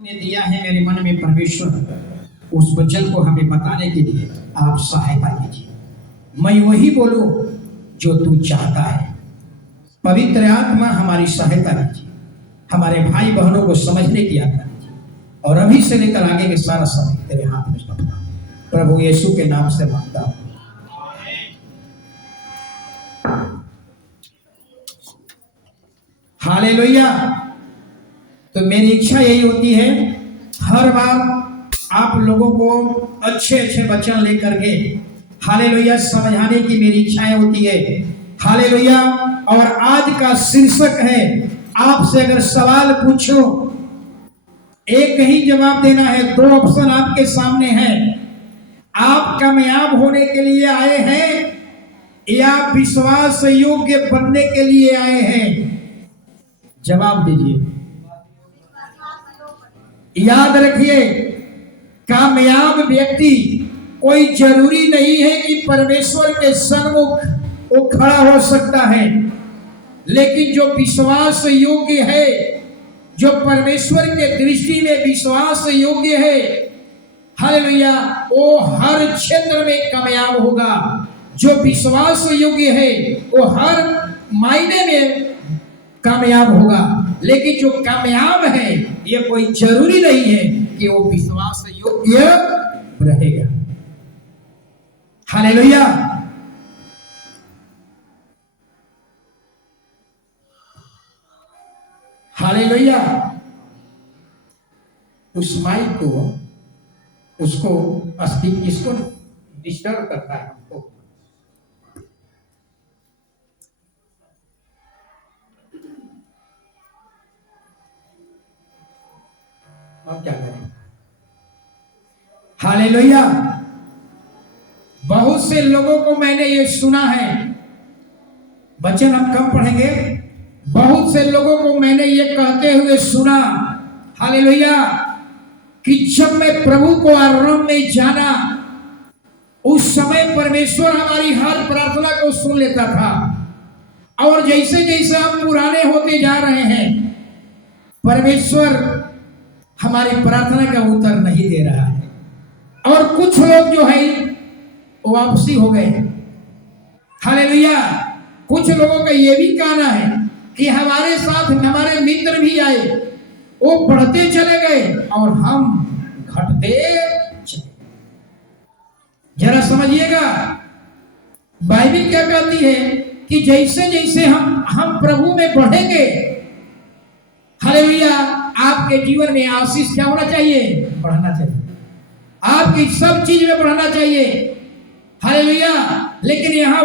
ने दिया है मेरे मन में परमेश्वर, उस वचन को हमें बताने के लिए आप सहायता कीजिए। मैं वही बोलूं जो तू चाहता है। पवित्र आत्मा हमारी सहायता कीजिए, हमारे भाई बहनों को समझने की आज्ञा कीजिए और अभी से लेकर आगे के सारा समय तेरे हाथ में सौंपता हूं। प्रभु यीशु के नाम से मांगता हूं। हालेलुया। तो मेरी इच्छा यही होती है, हर बार आप लोगों को अच्छे अच्छे वचन लेकर के हालेलुया समझाने की मेरी इच्छाएं होती है। हालेलुया। और आज का शीर्षक है, आपसे अगर सवाल पूछो एक ही जवाब देना है। दो ऑप्शन आपके सामने हैं। आप कामयाब होने के लिए आए हैं या विश्वास योग्य बनने के लिए आए हैं? जवाब दीजिए। याद रखिए, कामयाब व्यक्ति कोई जरूरी नहीं है कि परमेश्वर के सन्मुख वो खड़ा हो सकता है, लेकिन जो विश्वास योग्य है, जो परमेश्वर के दृष्टि में विश्वास योग्य है, हालेलुया, वो हर क्षेत्र में कामयाब होगा। जो विश्वास योग्य है वो हर मायने में कामयाब होगा। लेकिन जो कामयाब है ये कोई जरूरी नहीं है कि वो विश्वास योग्य रहेगा। हालेलुया। हालेलुया। उस माइक को उसको इसको डिस्टर्ब करता है हमको। अब क्या करें? हालेलुया। बहुत से लोगों को मैंने ये सुना है, वचन हम कम पढ़ेंगे। बहुत से लोगों को मैंने ये कहते हुए सुना, हालेलुया, कि जब मैं प्रभु को आरंभ में जाना, उस समय परमेश्वर हमारी हर प्रार्थना को सुन लेता था। और जैसे जैसे हम पुराने होते जा रहे हैं, परमेश्वर हमारी प्रार्थना का उत्तर नहीं दे रहा है। और कुछ लोग जो है वापसी हो गए। हालेलुया। कुछ लोगों का यह भी कहना है कि हमारे साथ हमारे मित्र भी आए, वो बढ़ते चले गए और हम घटते चले। जरा समझिएगा, बाइबल क्या कहती है कि जैसे जैसे हम प्रभु में बढ़ेंगे, हालेलुया, आपके जीवन में आशीष क्या होना चाहिए? बढ़ना चाहिए। आपकी सब चीज में बढ़ना चाहिए। हालेलुया। लेकिन यहाँ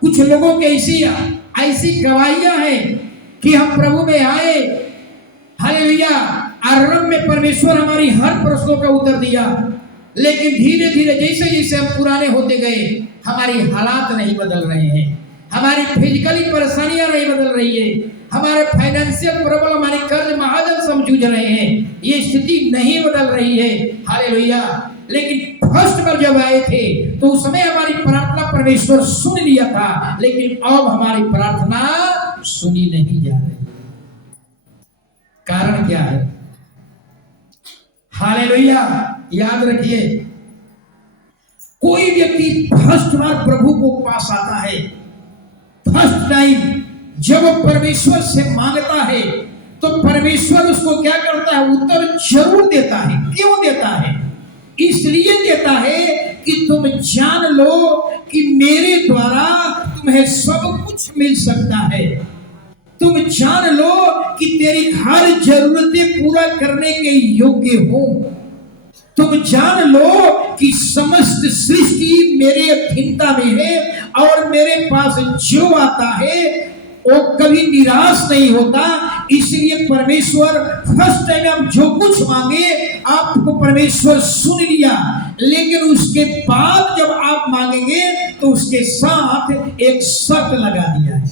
कुछ लोगों की ऐसी गवाहियां हैं कि हम प्रभु में आए, हालेलुया, आरंभ में परमेश्वर हमारी हर प्रश्नों का उत्तर दिया, लेकिन धीरे धीरे जैसे जैसे हम पुराने होते गए, हमारी हालात नहीं बदल रहे हैं, हमारी फिजिकली परेशानियां नहीं बदल रही है, हमारे फाइनेंशियल प्रॉब्लम, हमारी कर्ज महाजन से हम जूझ रहे हैं, ये स्थिति नहीं बदल रही है। हालेलुया। लेकिन फर्स्ट बार जब आए थे तो उस समय हमारी प्रार्थना परमेश्वर सुन लिया था, लेकिन अब हमारी प्रार्थना सुनी नहीं जा रही। कारण क्या है? हालेलुया। याद रखिए, कोई व्यक्ति फर्स्ट बार प्रभु को पास आता है, फर्स्ट टाइम जब वो परमेश्वर से मांगता है तो परमेश्वर उसको क्या करता है? उत्तर जरूर देता है। क्यों देता है? इसलिए देता है कि तुम जान लो कि मेरे द्वारा तुम्हें सब कुछ मिल सकता है। तुम जान लो कि तेरी हर जरूरतें पूरा करने के योग्य हो। तुम जान लो कि समस्त सृष्टि मेरे अधीनता में है और मेरे पास जो आता है वो कभी निराश नहीं होता। इसलिए परमेश्वर फर्स्ट टाइम आप जो कुछ मांगे आपको परमेश्वर सुन लिया, लेकिन उसके बाद जब आप मांगेंगे तो उसके साथ एक शर्त लगा दिया है।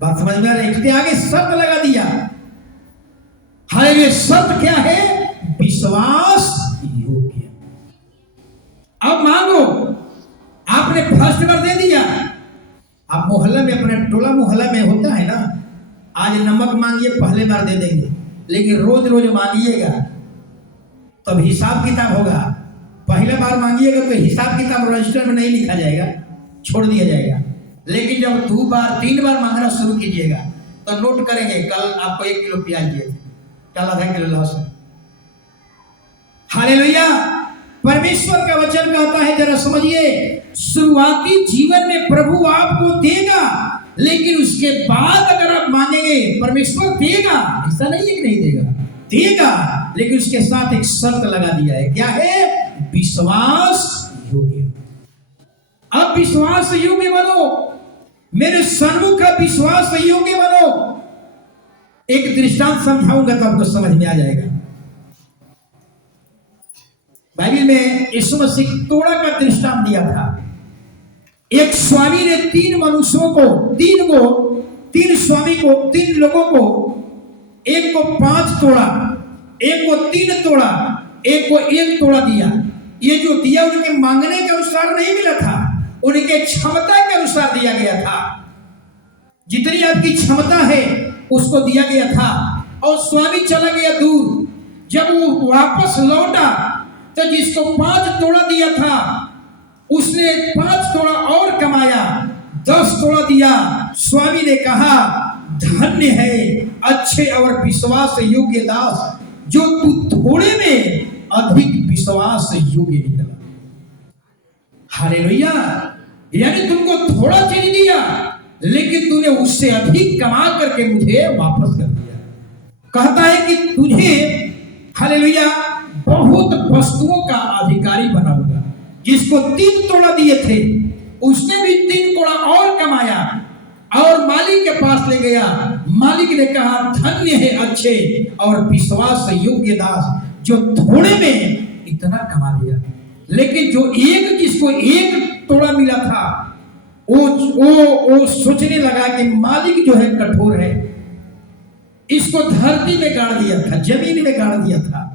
बात समझ में आ रही है? आगे शर्त लगा दिया। हालेलुया। शर्त क्या है? विश्वास योग्य। अब मांगो। आपने फर्स्ट बार दे दिया, आप मोहल्ले में, अपने टोला मोहल्ला में होता है ना, आज नमक मांगिए, पहले बार दे देंगे, लेकिन रोज रोज मांगिएगा तब हिसाब किताब होगा। पहले बार मांगिएगा तो हिसाब किताब रजिस्टर में नहीं लिखा जाएगा, छोड़ दिया जाएगा। लेकिन जब 2 बार 3 बार मांगना शुरू कीजिएगा तो नोट करेंगे, कल आपको 1 किलो प्याज दिए थे, कल आधा किलो लहसुन। हालेलुया। परमेश्वर का वचन कहता है, जरा समझिए, शुरुआती जीवन में प्रभु आपको देगा, लेकिन उसके बाद अगर आप मांगेंगे परमेश्वर देगा। ऐसा नहीं है कि नहीं देगा, देगा, लेकिन उसके साथ एक शर्त लगा दिया है। क्या है? विश्वास योग्य। अब विश्वास योग्य बनो, मेरे सन्मुख विश्वास योग्य बनो। एक दृष्टांत समझाऊंगा तो आपको समझ में आ जाएगा। बाइबल में यीशु मसीह तोड़ा का दृष्टांत दिया था। एक स्वामी ने 3 मनुष्यों को, 3 स्वामी को, 3 लोगों को, एक को 5 तोड़ा, एक को 3 तोड़ा, एक को 1 तोड़ा दिया। ये जो दिया उनके मांगने के अनुसार नहीं मिला था, उनके क्षमता के अनुसार दिया गया था। जितनी आपकी क्षमता है उसको दिया गया था। और स्वामी चला गया दूर। जब वो वापस लौटा तो जिसको 5 तोड़ा दिया था उसने 5 तोड़ा और कमाया, 10 तोड़ा दिया। स्वामी ने कहा, धन्य है अच्छे और विश्वास योग्य दास, जो तू थोड़े में अधिक विश्वास योग्य निकला। हालेलुया। यानी तुमको थोड़ा चीज दिया, लेकिन तूने उससे अधिक कमा करके मुझे वापस कर दिया। कहता है कि तुझे, हालेलुया, बहुत वस्तुओं का अधिकारी बनाऊंगा। जिसको 3 तोड़ा दिए थे उसने भी 3 तोड़ा और कमाया और मालिक के पास ले गया। मालिक ने कहा, धन्य है अच्छे और विश्वास योग्य दास, जो थोड़े में इतना कमा लिया। लेकिन जो जिसको 1 तोड़ा मिला था वो सोचने लगा कि मालिक जो है कठोर है, इसको धरती में गाड़ दिया था, जमीन में गाड़ दिया था।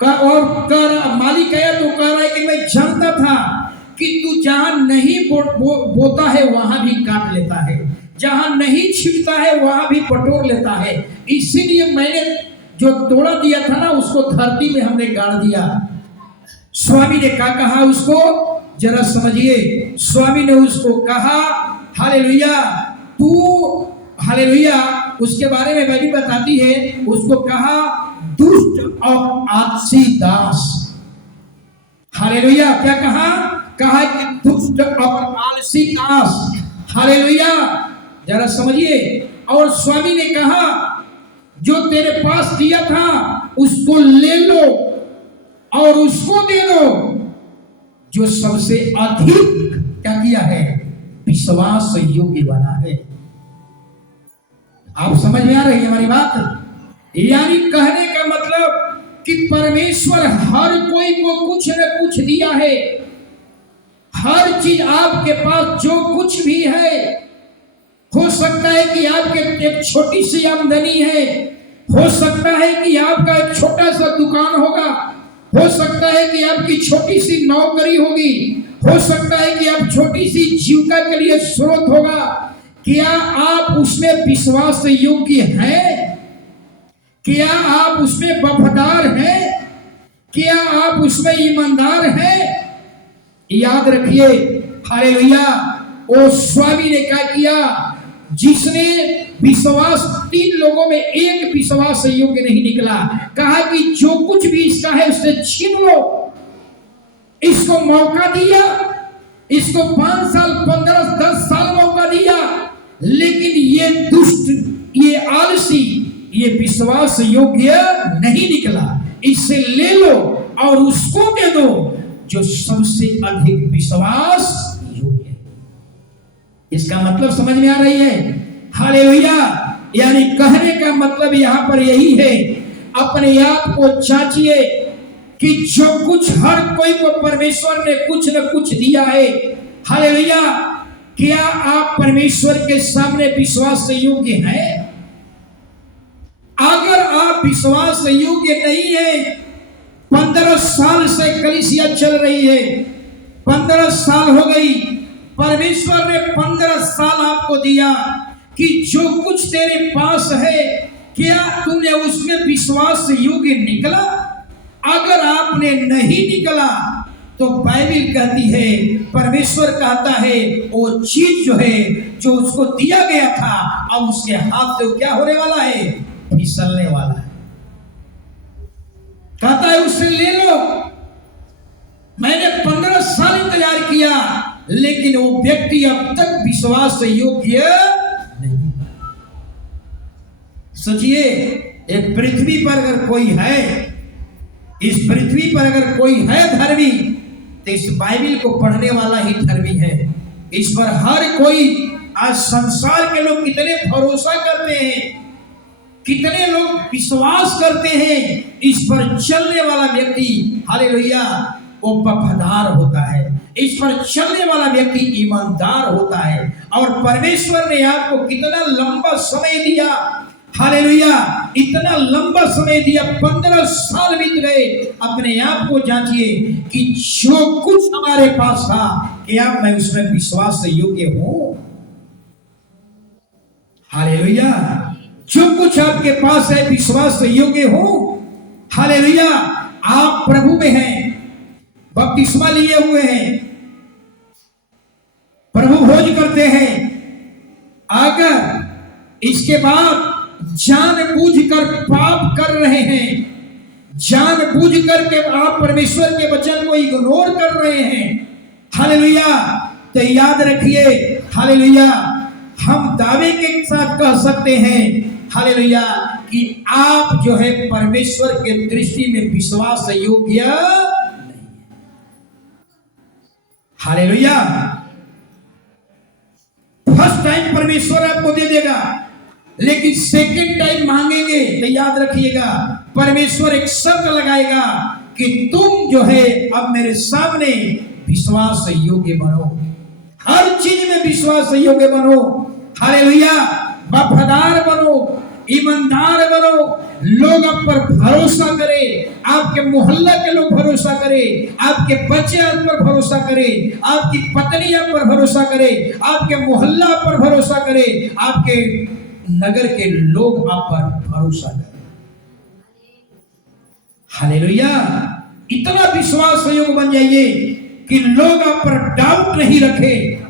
और मालिक आया तो कह रहा है कि मैं जानता था कि तू जहां नहीं बोता है वहां भी काट लेता है, जहां नहीं छिपता है वहां भी बटोर लेता है। इसीलिए मैंने जो तोड़ा दिया था ना उसको धरती में हमने गाड़ दिया। स्वामी ने क्या कहा उसको, जरा समझिए। स्वामी ने उसको कहा, हालेलुया, तू, हालेलुया, उसके बारे में बाइबल बताती है, उसको कहा दुष्ट और आलसी दास। हालेलुया। क्या कहा? कहा कि दुष्ट और आलसी दास। हालेलुया। जरा समझिए। और स्वामी ने कहा, जो तेरे पास दिया था उसको ले लो और उसको दे दो जो सबसे अधिक क्या किया है, विश्वास योग्य बना है। आप समझ में आ रही है हमारी बात? यानी कहने का मतलब कि परमेश्वर हर कोई को कुछ न कुछ दिया है। हर चीज आपके पास जो कुछ भी है, हो सकता है कि आपके एक छोटी सी आमदनी है, हो सकता है कि आपका एक छोटा सा दुकान होगा, हो सकता है कि आपकी छोटी सी नौकरी होगी, हो सकता है कि आप छोटी सी जीविका के लिए स्रोत होगा। क्या आप उसमें विश्वास योग्य हैं? क्या आप उसमें वफादार हैं? क्या आप उसमें ईमानदार हैं? याद रखिए, हालेलुया, ओ स्वामी ने क्या किया, जिसने विश्वास 3 लोगों में 1 विश्वास योग्य नहीं निकला, कहा कि जो कुछ भी इसका है उससे छीन लो। इसको मौका दिया, इसको 5 साल 15 10 साल मौका दिया, लेकिन ये दुष्ट, ये आलसी, ये विश्वास योग्य नहीं निकला। इससे ले लो और उसको दे दो जो सबसे अधिक विश्वास योग्य है। इसका मतलब समझ में आ रही है? हालेलुया। यानी कहने का मतलब यहां पर यही है, अपने आप को जांचिए कि जो कुछ हर कोई को परमेश्वर ने कुछ न कुछ दिया है, हालेलुया, क्या आप परमेश्वर के सामने विश्वास योग्य हैं? अगर आप विश्वास योग्य नहीं है, 15 साल से कलीसिया चल रही है, 15 साल हो गई, परमेश्वर ने 15 साल आपको दिया कि जो कुछ तेरे पास है क्या तुमने उसमें विश्वास योग्य निकला? अगर आपने नहीं निकला तो बाइबल कहती है, परमेश्वर कहता है वो चीज जो है जो उसको दिया गया था अब उसके हाथ से क्या होने वाला है? फिसलने वाला है। कहता है उससे ले लो। मैंने 15 साल इंतजार किया लेकिन वो व्यक्ति अब तक विश्वास योग्य नहीं। सोचिए, एक पृथ्वी पर अगर कोई है, इस पृथ्वी पर अगर कोई है धर्मी तो इस बाइबल को पढ़ने वाला ही धर्मी है। इस पर हर कोई, आज संसार के लोग कितने भरोसा करते हैं, कितने लोग विश्वास करते हैं, इस पर चलने वाला व्यक्ति हालेलुया वो वफादार होता है। इस पर चलने वाला व्यक्ति ईमानदार होता है। और परमेश्वर ने आपको कितना लंबा समय दिया, हालेलुया, इतना लंबा समय दिया, 15 साल बीत गए। अपने आप को जांचिए कि जो कुछ हमारे पास था क्या मैं उसमें विश्वास योग्य हूं? हालेलुया। जो कुछ आपके पास है विश्वास योग्य हो? हालेलुया। आप प्रभु में हैं, बपतिस्मा लिए हुए हैं, प्रभु भोज करते हैं। अगर इसके बाद जानबूझकर पाप कर रहे हैं, जानबूझकर के आप परमेश्वर के वचन को इग्नोर कर रहे हैं, हालेलुया, तो याद रखिए, हालेलुया, हम दावे के साथ कह सकते हैं हालेलुया कि आप जो है परमेश्वर के दृष्टि में विश्वास योग्य नहीं। हालेलुया। फर्स्ट टाइम परमेश्वर आपको दे देगा, लेकिन सेकंड टाइम मांगेंगे तो याद रखिएगा परमेश्वर एक शर्त लगाएगा कि तुम जो है अब मेरे सामने विश्वास योग्य बनो, हर चीज में विश्वास योग्य बनो। हालेलुया। वफादार बनो, ईमानदार बनो, लोग आप पर भरोसा करें, आपके मोहल्ला के लोग भरोसा करें, आपके बच्चे आप पर भरोसा करें, आपकी पत्नी आप पर भरोसा करें, आपके मोहल्ला आप पर भरोसा करें, आपके नगर के लोग आप पर भरोसा करें। हालेलुया। इतना विश्वास योग बन जाइए कि लोग आप पर डाउट नहीं रखे,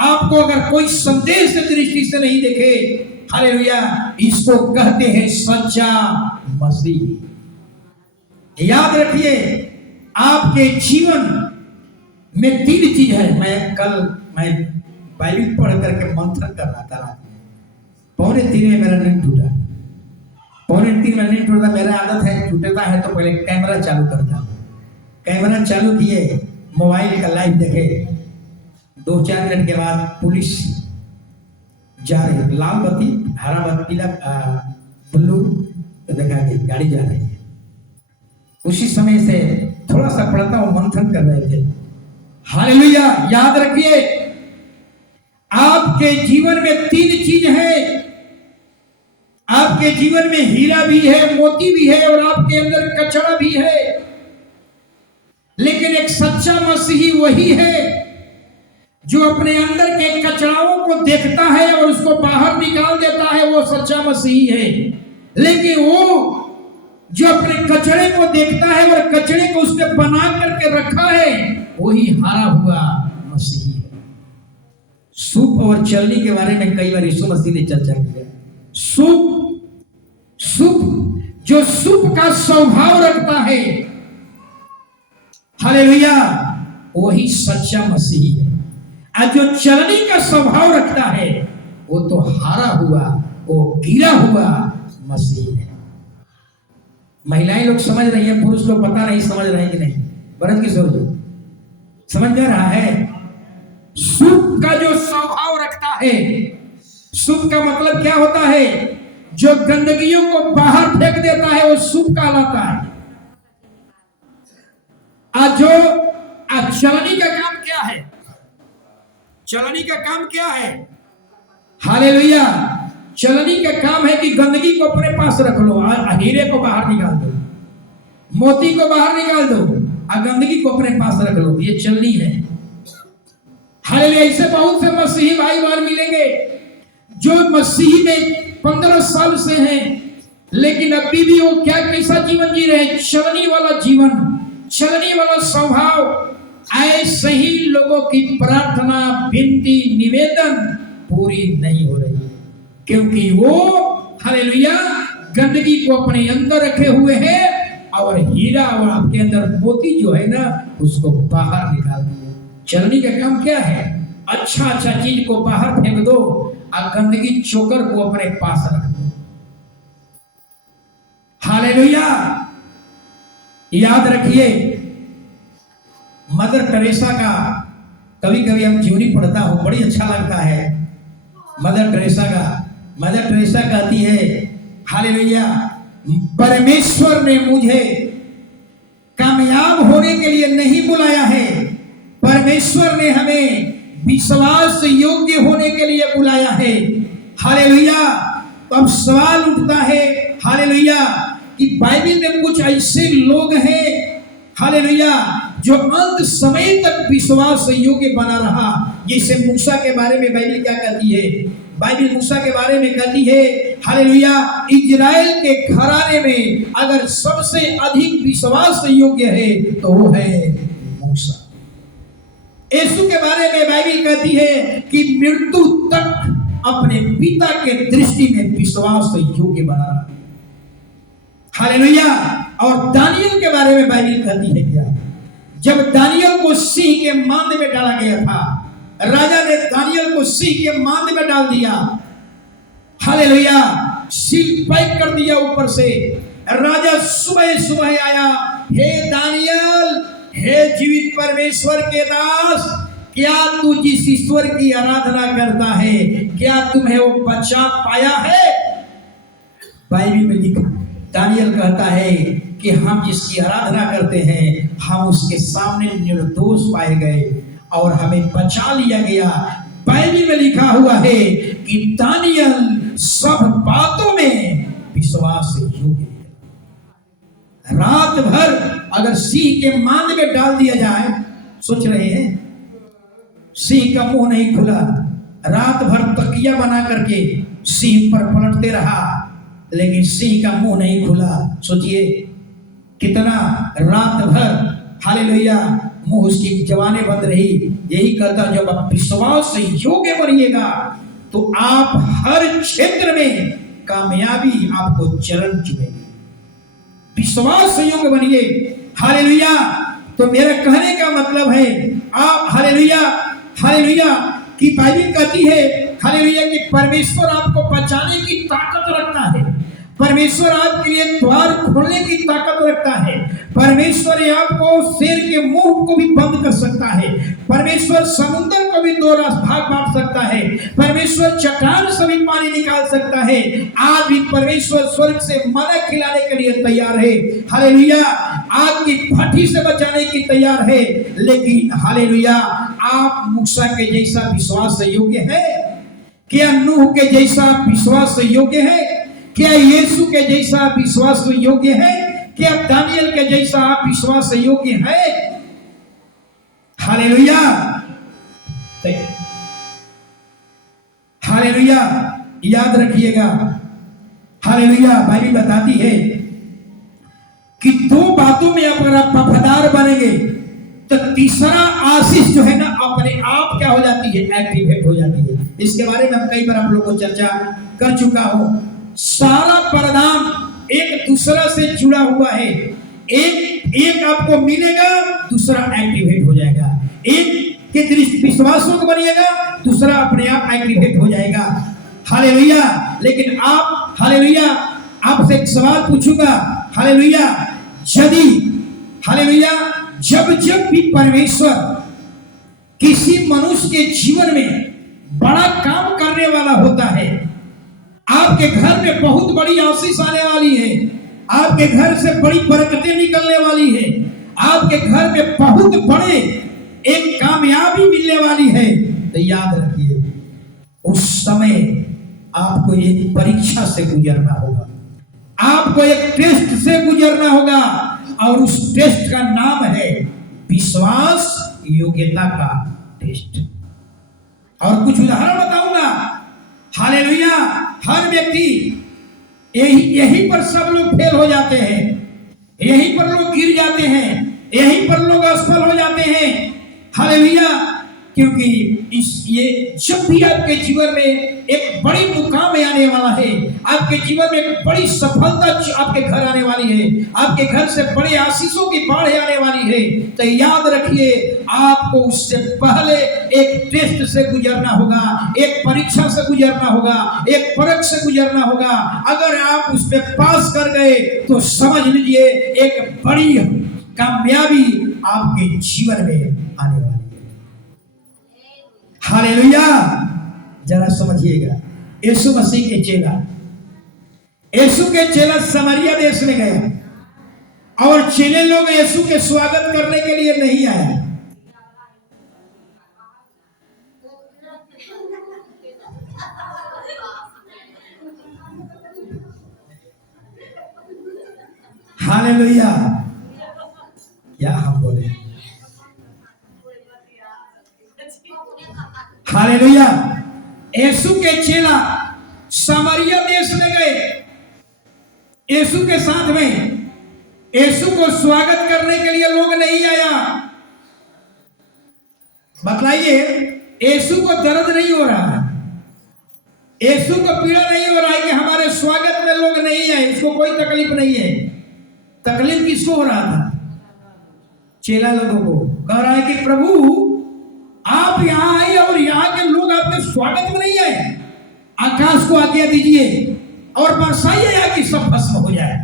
आपको अगर कोई संदेश की दृष्टि से नहीं देखे। हालेलुया। इसको कहते हैं सच्चा मसीह। याद रखिए आपके जीवन में 3 चीज है। मैं बाइबल पढ़ करके मंथन कर रहा था रात में, 2:45 में मेरा नींद टूटा। 2:45 में नींद टूटा। मेरा आदत है टूटता है तो पहले कैमरा चालू करता हूँ। कैमरा चालू किए, मोबाइल का लाइव देखे, 2-4 मिनट के बाद पुलिस जा रही है, लाल बत्ती, हरा बत्ती, पीला ब्लू, तो देखा कि गाड़ी जा रही है। उसी समय से थोड़ा सा पढ़ता हूँ, मंथन कर रहे थे। हालेलुया। याद रखिए आपके जीवन में 3 चीज है। आपके जीवन में हीरा भी है, मोती भी है और आपके अंदर कचरा भी है। लेकिन एक सच्चा मसीही वही है जो अपने अंदर के कचराओं को देखता है और उसको बाहर निकाल देता है, वो सच्चा मसीही है। लेकिन वो जो अपने कचरे को देखता है और कचरे को उसने बना करके रखा है, वही हारा हुआ मसीही है। सूप और चलनी के बारे में कई बार यीशु मसीह ने चर्चा की है। सूप जो सूप का स्वभाव रखता है, हालेलुया, वही सच्चा मसीही है। और जो चलनी का स्वभाव रखता है वो तो हारा हुआ, वो गिरा हुआ मसीह है। महिलाएं लोग समझ रही हैं, पुरुष लोग पता नहीं समझ रहे हैं कि नहीं। भरत किशोर जो समझ में रहा है, सूप का जो स्वभाव रखता है, सूप का मतलब क्या होता है? जो गंदगियों को बाहर फेंक देता है वो सूप कहलाता है। आज जो चलनी का काम क्या है? चलनी का काम क्या है? हालेलुया। चलनी का काम है कि गंदगी को अपने पास रख लो, हीरे को बाहर निकाल दो, मोती को बाहर निकाल दो और गंदगी को अपने पास रख लो। ये चलनी है। हालेलुया। ऐसे बहुत से मसीही भाई बहन मिलेंगे जो मसीही में 15 साल से हैं, लेकिन अभी भी वो क्या कैसा जीवन जी रहे, चलनी वाला जीवन, चलनी वाला स्वभाव। ऐसे ही लोगों की प्रार्थना, विनती, निवेदन पूरी नहीं हो रही है, क्योंकि वो हालेलुया गंदगी को अपने अंदर रखे हुए हैं और हीरा और आपके अंदर मोती जो है ना उसको बाहर निकाल दिया। चलनी का काम क्या है? अच्छा अच्छा चीज को बाहर फेंक दो और गंदगी चोकर को अपने पास रख दो। हालेलुया। याद रखिए, मदर टेरेसा का कभी कभी हम जीवनी पढ़ता हूं, बड़ी अच्छा लगता है। मदर टेरेसा कहती है हालेलुया, परमेश्वर ने मुझे कामयाब होने के लिए नहीं बुलाया है, परमेश्वर ने हमें विश्वास योग्य होने के लिए बुलाया है। हालेलुया। तो अब सवाल उठता है हालेलुया कि बाइबल में कुछ ऐसे लोग हैं हालेलुया जो अंत समय तक विश्वास योग्य बना रहा। जैसे मूसा के बारे में बाइबल क्या कहती है? बाइबल मूसा के बारे में कहती है हालेलुया, इजराइल के घराने में अगर सबसे अधिक विश्वास योग्य है तो वो है मूसा। यीशु के बारे में बाइबल कहती है कि मृत्यु तक अपने पिता के दृष्टि में विश्वास योग्य बना रहा। हालेलुया। और दानियल के बारे में बाइबल कहती है क्या? जब दानियल को सिंह के मांद में डाला गया था, राजा ने दानियल को सिंह के मांद में डाल दिया। हालेलुया। सील पैक कर दिया ऊपर से। राजा सुबह सुबह आया, हे दानियल, हे जीवित परमेश्वर के दास, क्या तू जिस ईश्वर की आराधना करता है, क्या तुम्हें वो बचा पाया है? बाइबल में लिखा, दानियल कहता है कि हम जिसकी आराधना करते हैं हम उसके सामने निर्दोष पाए गए और हमें बचा लिया गया। बाइबल में लिखा हुआ है कि दानियल सब बातों में विश्वास से योग्य है। रात भर अगर सिंह के मांद में डाल दिया जाए, सोच रहे हैं सिंह का मुंह नहीं खुला, रात भर तकिया बना करके सिंह पर पलटते रहा लेकिन सिंह का मुंह नहीं खुला। सोचिए कितना रात भर हालेलुया मुंह उसकी जवाने बंद रही। यही कहता, जब आप विश्वास से योग्य बनिएगा तो आप हर क्षेत्र में कामयाबी आपको चरण चुमेगी। विश्वास से योग्य बनिए। हालेलुया। तो मेरा कहने का मतलब है आप हालेलुया हालेलुया की बाइबल कहती है हालेलुया कि परमेश्वर आपको बचाने की ताकत रखता है, परमेश्वर आपके लिए द्वार खोलने की ताकत रखता है, परमेश्वर आपको शेर के मुंह को भी बंद कर सकता है, परमेश्वर समुद्र को भी दो भाग बांट सकता है, परमेश्वर चट्टान से भी पानी निकाल सकता है। आज भी परमेश्वर स्वर्ग से मना खिलाने के लिए तैयार है। हालेलुया। आग की भट्ठी से बचाने की तैयार है। लेकिन हालेलुया, आप मूसा के जैसा विश्वास से योग्य है क्या? नूह के जैसा विश्वास से योग्य है क्या? यीशु के जैसा विश्वास से योग्य है क्या? दानियल के जैसा आप विश्वास से योग्य है? Hallelujah hallelujah. याद रखिएगा हालेलुया, बाइबल बताती है कि दो बातों में अगर आप वफादार बनेंगे तो तीसरा आशीष जो है ना अपने आप क्या हो जाती है? एक्टिवेट हो जाती है। इसके बारे में हम कई बार आप लोगों को चर्चा कर चुका हूं। सारा परिणाम एक दूसरा से जुड़ा हुआ है। एक आपको मिलेगा, दूसरा एक्टिवेट हो जाएगा। एक के दृष्टि विश्वासों को बनिएगा, दूसरा अपने आप एक्टिवेट हो जाएगा। हालेलुया। लेकिन आप हालेलुया, आपसे एक सवाल पूछूंगा हालेलुया, यदि हालेलुया जब भी परमेश्वर किसी मनुष्य के जीवन में बड़ा काम करने वाला होता है, आपके घर में बहुत बड़ी आशीष आने वाली है, आपके घर से बड़ी बरकतें निकलने वाली है, आपके घर में बहुत बड़े एक कामयाबी मिलने वाली है, तो याद रखिए उस समय आपको एक परीक्षा से गुजरना होगा, आपको एक टेस्ट से गुजरना होगा और उस टेस्ट का नाम है विश्वास योग्यता का टेस्ट। और कुछ उदाहरण बताऊंगा। हालेलुया। हर व्यक्ति यही यहीं पर सब लोग फेल हो जाते हैं, यहीं पर लोग गिर जाते हैं, यहीं पर लोग असफल हो जाते हैं। हालेलुया। क्योंकि ये जब भी आपके जीवन में एक बड़ी मुकाम में आने वाला है, आपके जीवन में एक बड़ी सफलता आपके घर आने वाली है, आपके घर से बड़े आशीषों की बाढ़ आने वाली है, तो याद रखिए आपको उससे पहले एक टेस्ट से गुजरना होगा, एक परीक्षा से गुजरना होगा, एक परख से गुजरना होगा। अगर आप उस पर पास कर गए तो समझ लीजिए एक बड़ी कामयाबी आपके जीवन में आने वाली है। हालेलुया। जरा समझिएगा, यीशु मसीह के चेला, यीशु के चेला समरिया देश में गया और चेले लोग यीशु के स्वागत करने के लिए नहीं आए। हालेलुया। क्या हम बोले? हालेलुया। यीशु के चेला समरिया देश में गए, यीशु के साथ में यीशु को स्वागत करने के लिए लोग नहीं आया। बतलाइए, यीशु को दर्द नहीं हो रहा है, यीशु को पीड़ा नहीं हो रहा है कि हमारे स्वागत में लोग नहीं आए, इसको कोई तकलीफ नहीं है। तकलीफ किसको हो रहा था? चेला लोगों को। कह रहा है कि प्रभु आप यहां आए और यहां के लोग आपके स्वागत में नहीं आए, आकाश को आज्ञा दीजिए और बरसाइए या कि सब भस्म हो जाए।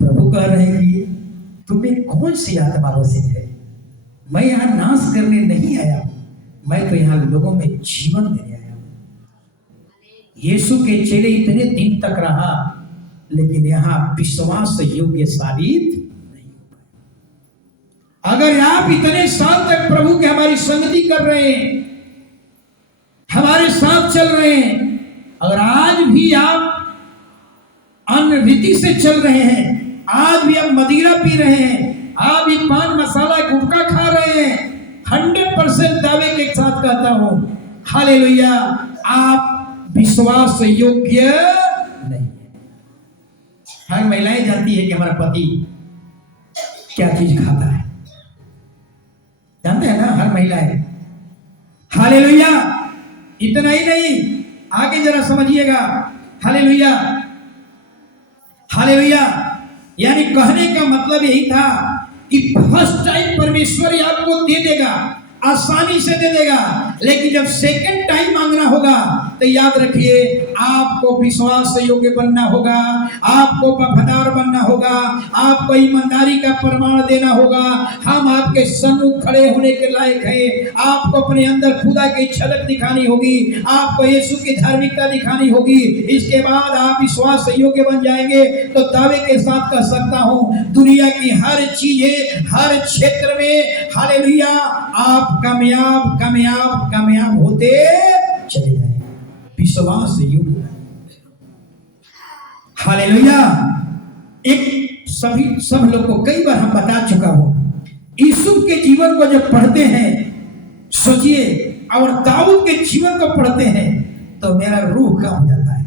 प्रभु कह रहे हैं कि तुम्हें कौन सी आत्मा वसी है? मैं यहां नाश करने नहीं आया, मैं तो यहां लोगों में जीवन देने आया। यीशु के चेले इतने दिन तक रहा, लेकिन यहां विश्वास योग्य साबित। अगर आप इतने साल तक प्रभु के हमारी संगति कर रहे हैं, हमारे साथ चल रहे हैं, अगर आज भी आप अन्य रीति से चल रहे हैं, आज भी आप मदिरा पी रहे हैं, आज भी पान मसाला गुटखा खा रहे हैं, 100% दावे के साथ कहता हूं हालेलुया, आप विश्वास योग्य नहीं है। हर महिलाएं जानती है कि हमारा पति क्या चीज खाता है, जानते हैं ना हर महिला है। हालेलुया। इतना ही नहीं, आगे जरा समझिएगा। हालेलुया। हालेलुया। यानी कहने का मतलब यही था कि फर्स्ट टाइम परमेश्वर आपको दे देगा, आसानी से दे देगा, लेकिन जब सेकंड टाइम मांगना होगा तो याद रखिए आपको विश्वास योग्य बनना होगा, आपको वफादार बनना होगा, आपको ईमानदारी का प्रमाण देना होगा। हम आपके सम्मुख खड़े होने के लायक हैं, आपको अपने अंदर खुदा की झलक दिखानी होगी, आपको यीशु की धार्मिकता दिखानी होगी। इसके बाद आप विश्वास योग्य बन जाएंगे तो दावे के साथ कह सकता हूं दुनिया की हर चीजें, हर क्षेत्र में हालेलुया आप कामयाब कामयाब कामयाब होते चले जाएंगे। विश्वास योग्य। हालेलुया। एक सब लोग को कई बार हम बता चुका हूं, यीशु के जीवन को जब पढ़ते हैं, सोचिए, और दाऊद के जीवन को पढ़ते हैं तो मेरा रूह काम हो जाता है।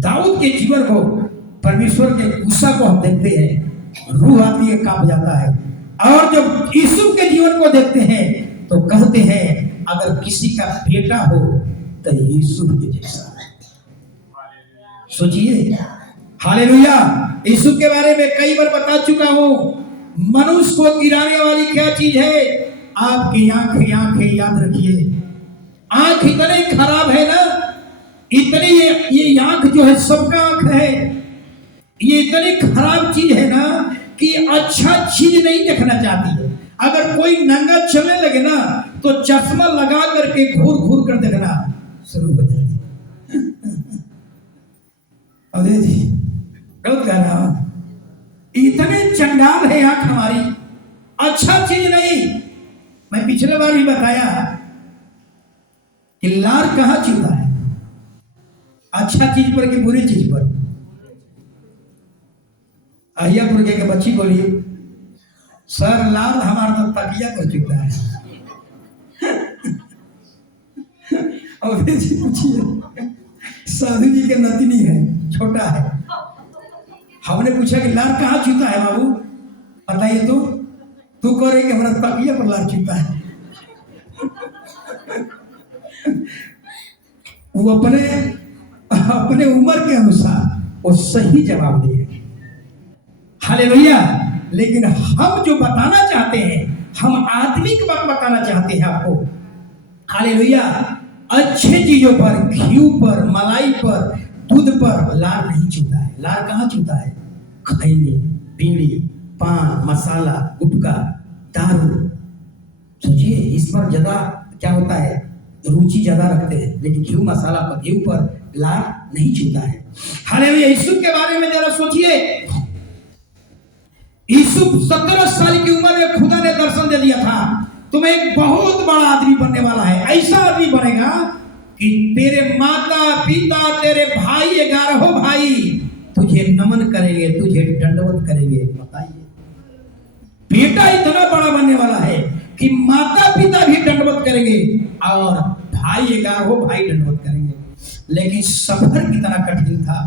दाऊद के जीवन को, परमेश्वर के गुस्सा को हम देखते हैं, रूह आती है, काम हो जाता है। और जब यीशु के जीवन को देखते हैं तो कहते हैं अगर किसी का बेटा हो तो यीशु के जैसा है। सोचिए। हालेलुया। यीशु के बारे में कई बार बता चुका हूं, मनुष्य को गिराने वाली क्या चीज है? आपकी आंखें। आंखें याद रखिए, आंख इतने खराब है ना, इतनी ये आंख जो है सबका आंख है, ये इतनी खराब चीज है ना कि अच्छा चीज नहीं देखना चाहती है। अगर कोई नंगा चलने लगे ना तो चश्मा लगा करके घूर घूर कर देखना शुरू हो जाती है। अरे जी कहना इतने चंडाल है आंख हमारी, अच्छा चीज नहीं। मैं पिछले बार भी बताया कि लार कहां चुका है, अच्छा चीज पर कि बुरी चीज पर? अहियापुर के बच्ची बोली सर लाल हमारा तो तकिया कर चुका है। और जी पूछिए, साधु जी के नतिनी है, छोटा है। हमने पूछा कि लार कहाँ छूता है बाबू, बताइए तू कह रहे कि हमारा तकिया पर लार छूता है। वो अपने उम्र के अनुसार वो सही जवाब दिए। हालेलुया। लेकिन हम जो बताना चाहते हैं, हम आत्मिक बात बताना चाहते हैं आपको। हालेलुया। अच्छे चीजों पर, घी पर, मलाई पर, दूध पर लार नहीं छूता है। लार कहाँ छूता है? खैनी, बीड़ी, पान, मसाला, गुटखा, दारू। सोचिए इस पर ज्यादा क्या होता है, रुचि ज्यादा रखते हैं, लेकिन घी मसाला पर, घी पर लार नहीं छूता है। हालेलुया। यीशु के बारे में जरा सोचिए। यीशु 17 साल की उम्र में खुदा ने दर्शन दे दिया था, तुम एक बहुत बड़ा आदमी बनने वाला है। ऐसा आदमी बनेगा कि तेरे माता पिता, तेरे भाई, 11 भाई तुझे नमन करेंगे, तुझे दंडवत करेंगे। बताइए, बेटा इतना बड़ा बनने वाला है कि माता पिता भी दंडवत करेंगे और भाई, 11 भाई दंडवत करेंगे। लेकिन सफर कितना कठिन था।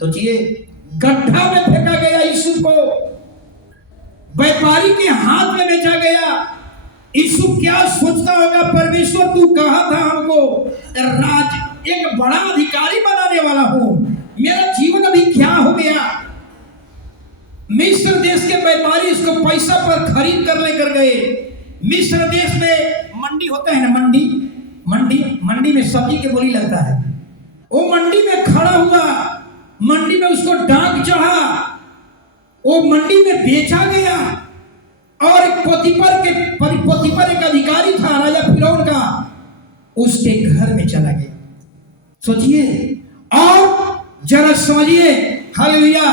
सोचिए, गड्ढा में फेंका गया यीशु को, व्यापारी के हाथ में बेचा गया। यीशु क्या सोचता होगा, परमेश्वर तू कहा था हमको एक बड़ा अधिकारी बनाने वाला हूं, मेरा जीवन अभी क्या हो गया। मिस्र देश के व्यापारी इसको पैसा पर खरीद कर लेकर गए। मिस्र देश में मंडी होता है ना, मंडी में सब्जी के बोली लगता है। वो मंडी में खड़ा हुआ, मंडी में उसको डाक चढ़ा, वो मंडी में बेचा गया। और पोतीपर एक अधिकारी था, राजा फिरौन का, उसके घर में चला गया। सोचिए और जरा समझिए। हालेलुया।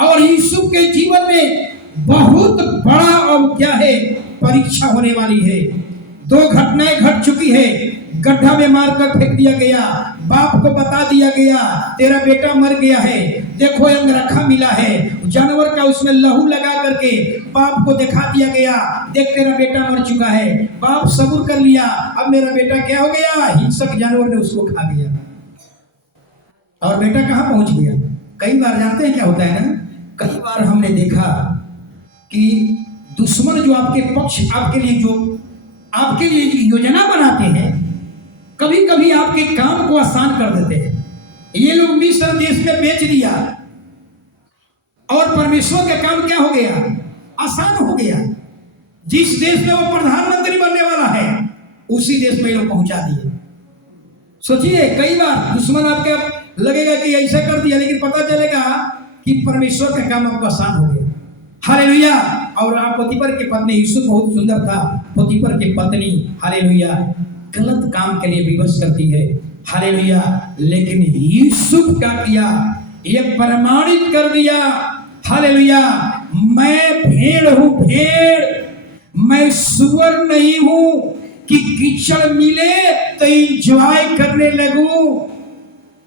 और यीशु के जीवन में बहुत बड़ा और क्या है, परीक्षा होने वाली है। 2 घटनाएं घट चुकी है। गड्ढा में मारकर फेंक दिया गया, बाप को बता दिया गया तेरा बेटा मर गया है, देखो अंगरखा मिला है, जानवर का उसमें लहू लगा करके बाप को दिखा दिया गया, देख तेरा बेटा मर चुका है। बाप सब्र कर लिया, अब मेरा बेटा क्या हो गया, हिंसक जानवर ने उसको खा गया। और बेटा कहाँ पहुंच गया। कई बार जानते हैं क्या होता है ना, कई बार हमने देखा कि दुश्मन जो आपके पक्ष, आपके लिए योजना बनाते हैं, कभी कभी आपके काम को आसान कर देते हैं। ये लोग मिस्र देश में बेच दिया और परमेश्वर का काम क्या हो गया, आसान हो गया। जिस देश में वो प्रधानमंत्री बनने वाला है, उसी देश में ये लोग पहुंचा दिए। सोचिए, कई बार दुश्मन आपके लगेगा कि ऐसा कर दिया, लेकिन पता चलेगा कि परमेश्वर का काम आपको आसान हो गया। हालेलुया। और आप पोतीपर की पत्नी, यूसुफ बहुत सुंदर था, पोतीपर की पत्नी हालेलुया गलत काम के लिए विवश करती है। हालेलुया। लेकिन यूसुफ क्या किया, ये प्रमाणित कर दिया। हालेलुया। मैं भेड़ हूं, भेड़, मैं सुअर नहीं हूं कि कीचड़ मिले तो एंजॉय करने लगूं।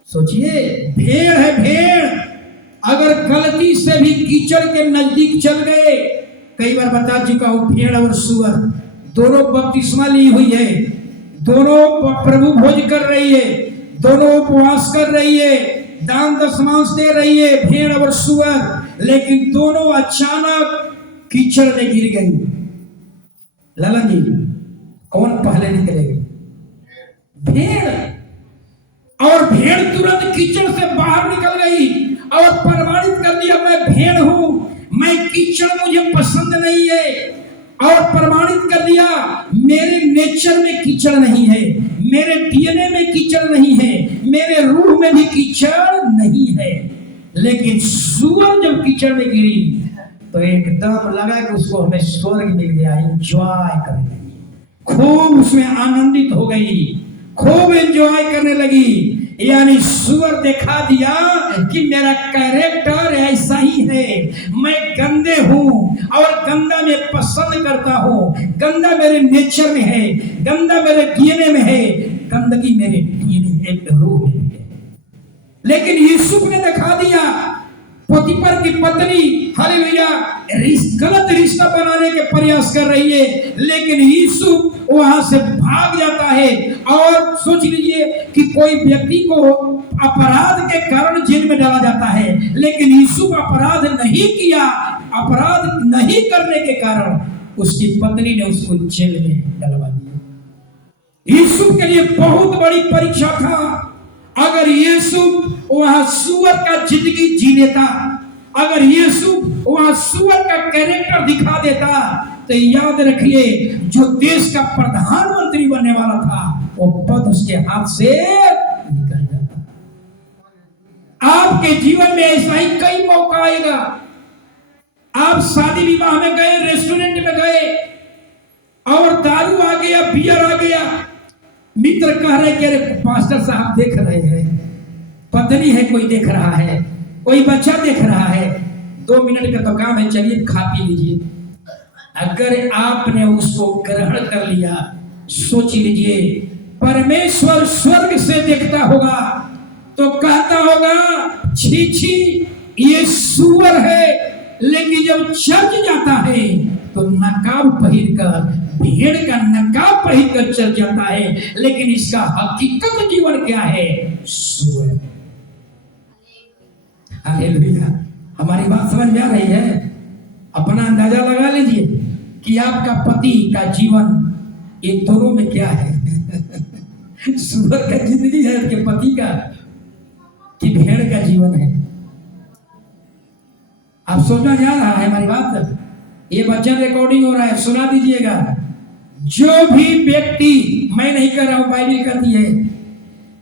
सोचिए, भेड़ है, भेड़ अगर गलती से भी कीचड़ के नजदीक चल गए, कई बार बता चुका हूं, भेड़ और सुअर दोनों बपतिस्मा ली हुई है, दोनों प्रभु भोज कर रही है, दोनों उपवास कर रही है, दान दशमांश दे रही है, भेड़ और सुअर, लेकिन दोनों अचानक कीचड़ में गिर गई। ललन जी, कौन पहले निकलेगी? भेड़। और भेड़ तुरंत कीचड़ से बाहर निकल गई और प्रमाणित कर दिया, मैं भेड़ हूं, मैं कीचड़ मुझे पसंद नहीं है। और प्रमाणित कर दिया, मेरे नेचर में कीचड़ नहीं है, मेरे डीएनए में कीचड़ नहीं है, मेरे रूह में भी कीचड़ नहीं है। लेकिन सुअर जब कीचड़ में गिरी तो एकदम लगा कि उसको हमें स्वर्ग मिल गया, एंजॉय करने लगी, खूब उसमें आनंदित हो गई, खूब एंजॉय करने लगी। यानी सुअर दिखा दिया कि मेरा कैरेक्टर ऐसा ही है, मैं गंदे हूं और गंदा मैं पसंद करता हूं, गंदा मेरे नेचर में है, गंदा मेरे डीएनए में है, गंदगी मेरे डीएनए रूह में है। लेकिन यूसुफ ने दिखा दिया, पोतीपर की पत्नी हालेलुया गलत रिश्ता बनाने के प्रयास कर रही है, लेकिन यूसुफ वहां से भाग जाता है। और सोच लीजिए कि कोई व्यक्ति को अपराध के कारण जेल में डाला जाता है, लेकिन यूसुफ अपराध नहीं किया, अपराध नहीं करने के कारण उसकी पत्नी ने उसको जेल में डलवा दिया। यूसुफ के लिए बहुत बड़ी परीक्षा था। अगर यूसुफ वहां सुअर का जिंदगी जी लेता, अगर यूसुफ वहां सुअर का कैरेक्टर दिखा देता, तो याद रखिए जो देश का प्रधानमंत्री बनने वाला था वो पद उसके हाथ से निकल जाता। आपके जीवन में ऐसा ही कई मौका आएगा। आप शादी विवाह में गए, रेस्टोरेंट में गए और दारू आ गया, बियर आ गया, मित्र कह रहे कि अरे पास्टर साहब देख रहे हैं, पत्नी है कोई देख रहा है, कोई बच्चा देख रहा है, 2 मिनट का तो काम है, चलिए खा पी लीजिए। अगर आपने उसको ग्रहण कर लिया, सोच लीजिए परमेश्वर स्वर्ग से देखता होगा तो कहता होगा छी छी ये सुअर है, लेकिन जब चर्च जाता है तो नकाब पहिरकर, भेड़ का नकाब पहिरकर चर्च जाता है, लेकिन इसका हकीकत जीवन क्या है? सुअर। हालेलुया। हमारी बात समझ में आ रही है? अपना अंदाजा लगा लीजिए कि आपका पति का जीवन ये दोनों में क्या है। सुअर का जिंदगी है आपके पति का कि भेड़ का जीवन है? आप सोचना जा रहा है हमारी बात? ये वचन रिकॉर्डिंग हो रहा है, सुना दीजिएगा। जो भी व्यक्ति, मैं नहीं कर रहा हूं, बाइबल कहती है,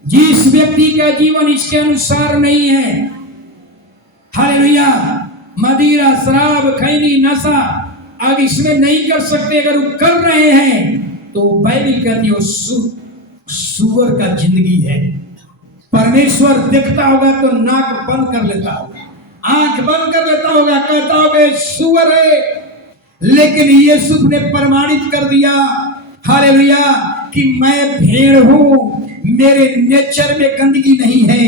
जिस व्यक्ति का जीवन इसके अनुसार नहीं है, हालेलुया, मदिरा, शराब, खैनी, नशा आग इसमें नहीं कर सकते, अगर वो कर रहे हैं तो बाइबल कहती है सुअर का जिंदगी है। परमेश्वर देखता होगा तो नाक बंद कर लेता होगा, आंख बंद कर लेता होगा, कहता होगा सुअर है। लेकिन यूसुफ ने प्रमाणित कर दिया, हालेलुया, कि मैं भेड़ हूं, मेरे नेचर में गंदगी नहीं है,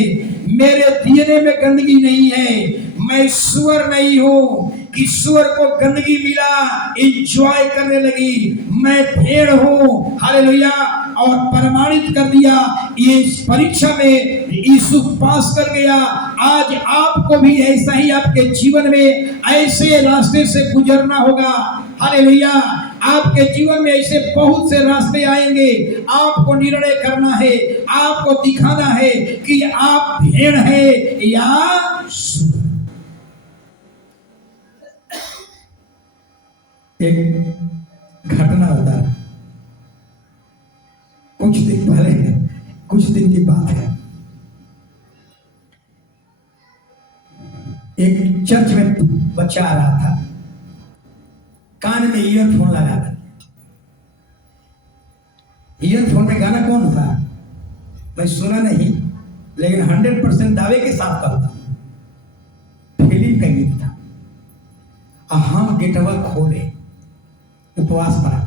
मेरे डीएनए में गंदगी नहीं है, मैं सुअर नहीं हूं कि सुअर को गंदगी मिला एंजॉय करने लगी, मैं भेड़ हूं, हालेलुया। और प्रमाणित कर दिया। ये परीक्षा में यूसुफ पास कर गया। आज आपको भी ऐसा ही आपके जीवन में ऐसे रास्ते से गुजरना होगा, हालेलुया। आपके जीवन में ऐसे बहुत से रास्ते आएंगे, आपको निर्णय करना है, आपको दिखाना है कि आप भेड़ है या सुअर। एक घटना होता है, कुछ दिन पहले, कुछ दिन की बात है, एक चर्च में बच्चा आ रहा था, कान में ईयरफोन लगा था। ईयरफोन में गाना कौन था मैं सुना नहीं, लेकिन 100% दावे के साथ कहता हूं फिल्म का गीत था। हम गेटवा खोले, उपवास पड़ा,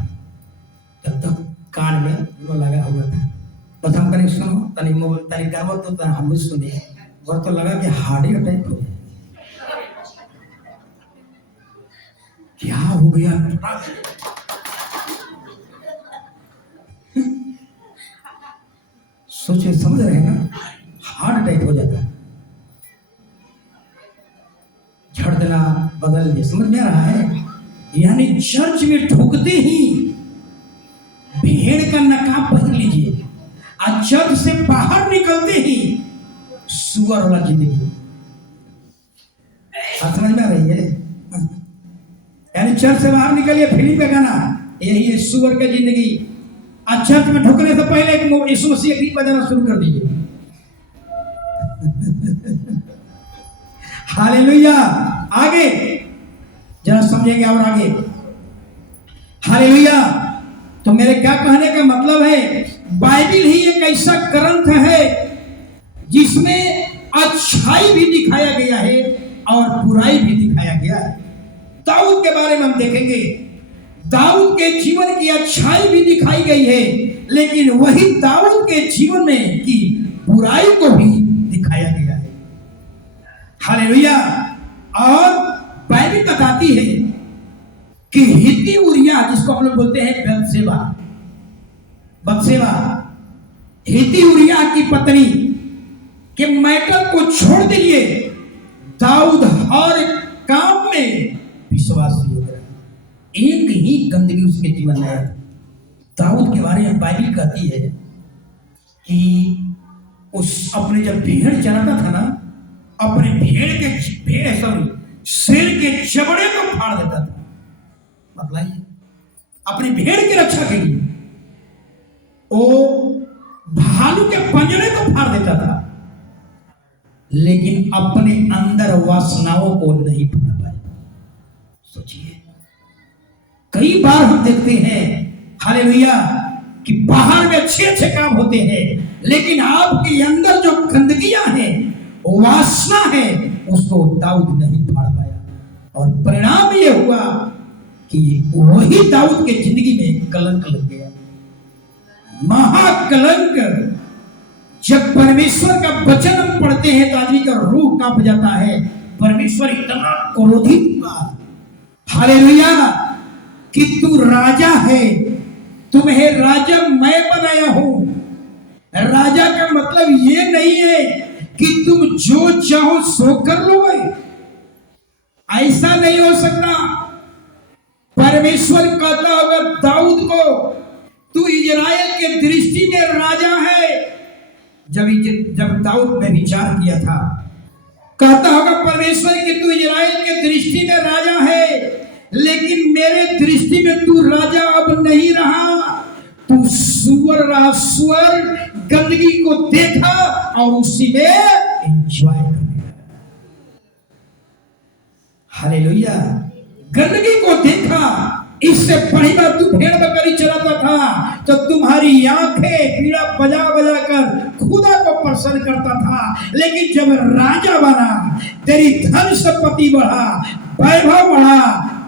जब तक कान में वो लगा हुआ था, बस हम कहीं सुनो तनी मोबाइल तनी गावा तो हम भी सुने, और तो लगा कि हार्ट अटैक हो गया, क्या हो गया। सोचे, समझ रहे हैं ना, हार्ट अटैक हो जाता है, झड़ देना, बदल दिया, समझ में आ रहा है। यानी चर्च में ढुकते ही भेड़ का नकाब पहन लीजिए, और चर्च से बाहर निकलते ही सुअर वाला जिंदगी। समझ में आ रही है? यानी चर्च से बाहर निकलिए, फिल्म का गाना, यही है सुअर की जिंदगी। और चर्च में ढुकने से पहले एक यीशु मसीह का गीत बजाना शुरू कर दीजिए। हालेलुया। आगे जरा समझेंगे और आगे, हालेलुया। तो मेरे क्या कहने का मतलब है, बाइबल ही एक ऐसा ग्रंथ है जिसमें अच्छाई भी दिखाया गया है और बुराई भी दिखाया गया है। दाऊद के बारे में हम देखेंगे, दाऊद के जीवन की अच्छाई भी दिखाई गई है, लेकिन वही दाऊद के जीवन में की बुराई को भी दिखाया गया है। हालेलुया। और बाइबल बताती है कि हित्ती उरिया, जिसको हम लोग बोलते हैं बत्सेबा, हित्ती उरिया की पत्नी कि मैटर को छोड़ दिए, दाऊद हर काम में विश्वासी हो गया। एक ही गंदगी उसके जीवन में है। दाऊद के बारे में बाइबल कहती है कि उस अपने जब भेड़ चराता था ना, अपने शेर के जबड़े को फाड़ देता था। मतलब अपनी भेड़ की रक्षा के लिए वो भालू के पंजरे को फाड़ देता था, लेकिन अपने अंदर वासनाओं को नहीं फाड़ पाया। सोचिए, कई बार हम देखते हैं हालेलुया कि बाहर में अच्छे अच्छे काम होते हैं, लेकिन आपके अंदर जो गंदगियां हैं, वासना है, उसको दाऊद नहीं फाड़ पाया। और परिणाम ये हुआ कि वही दाऊद के जिंदगी में कलंक लग गया, महाकलंक। जब परमेश्वर का वचन हम पढ़ते हैं तो आदमी का रूह कांप जाता है। परमेश्वर इतना क्रोधित हुआ हालेलुया कि तू राजा है, तुम्हें राजा मैं बनाया हूं। राजा का मतलब ये नहीं है कि तुम जो चाहो सो कर लोगे, ऐसा नहीं हो सकता। परमेश्वर कहता होगा दाऊद को, तू इजराइल के दृष्टि में राजा है। जब दाऊद ने विचार किया था, कहता होगा परमेश्वर कि तू इजराइल के दृष्टि में राजा है, लेकिन मेरे दृष्टि में तू राजा अब नहीं रहा, तू सुअर रहा। सुअर गंदगी को देखा और उसी में एंजॉय करने लगा। हालेलुया, गंदगी को देखा। इससे पहली बार तू भेड़ बकरी चलाता था तो तुम्हारी आंखें पीड़ा बजा बजा कर खुदा को प्रसन्न करता था, लेकिन जब राजा बना, तेरी धन संपत्ति बढ़ा, वैभव बढ़ा,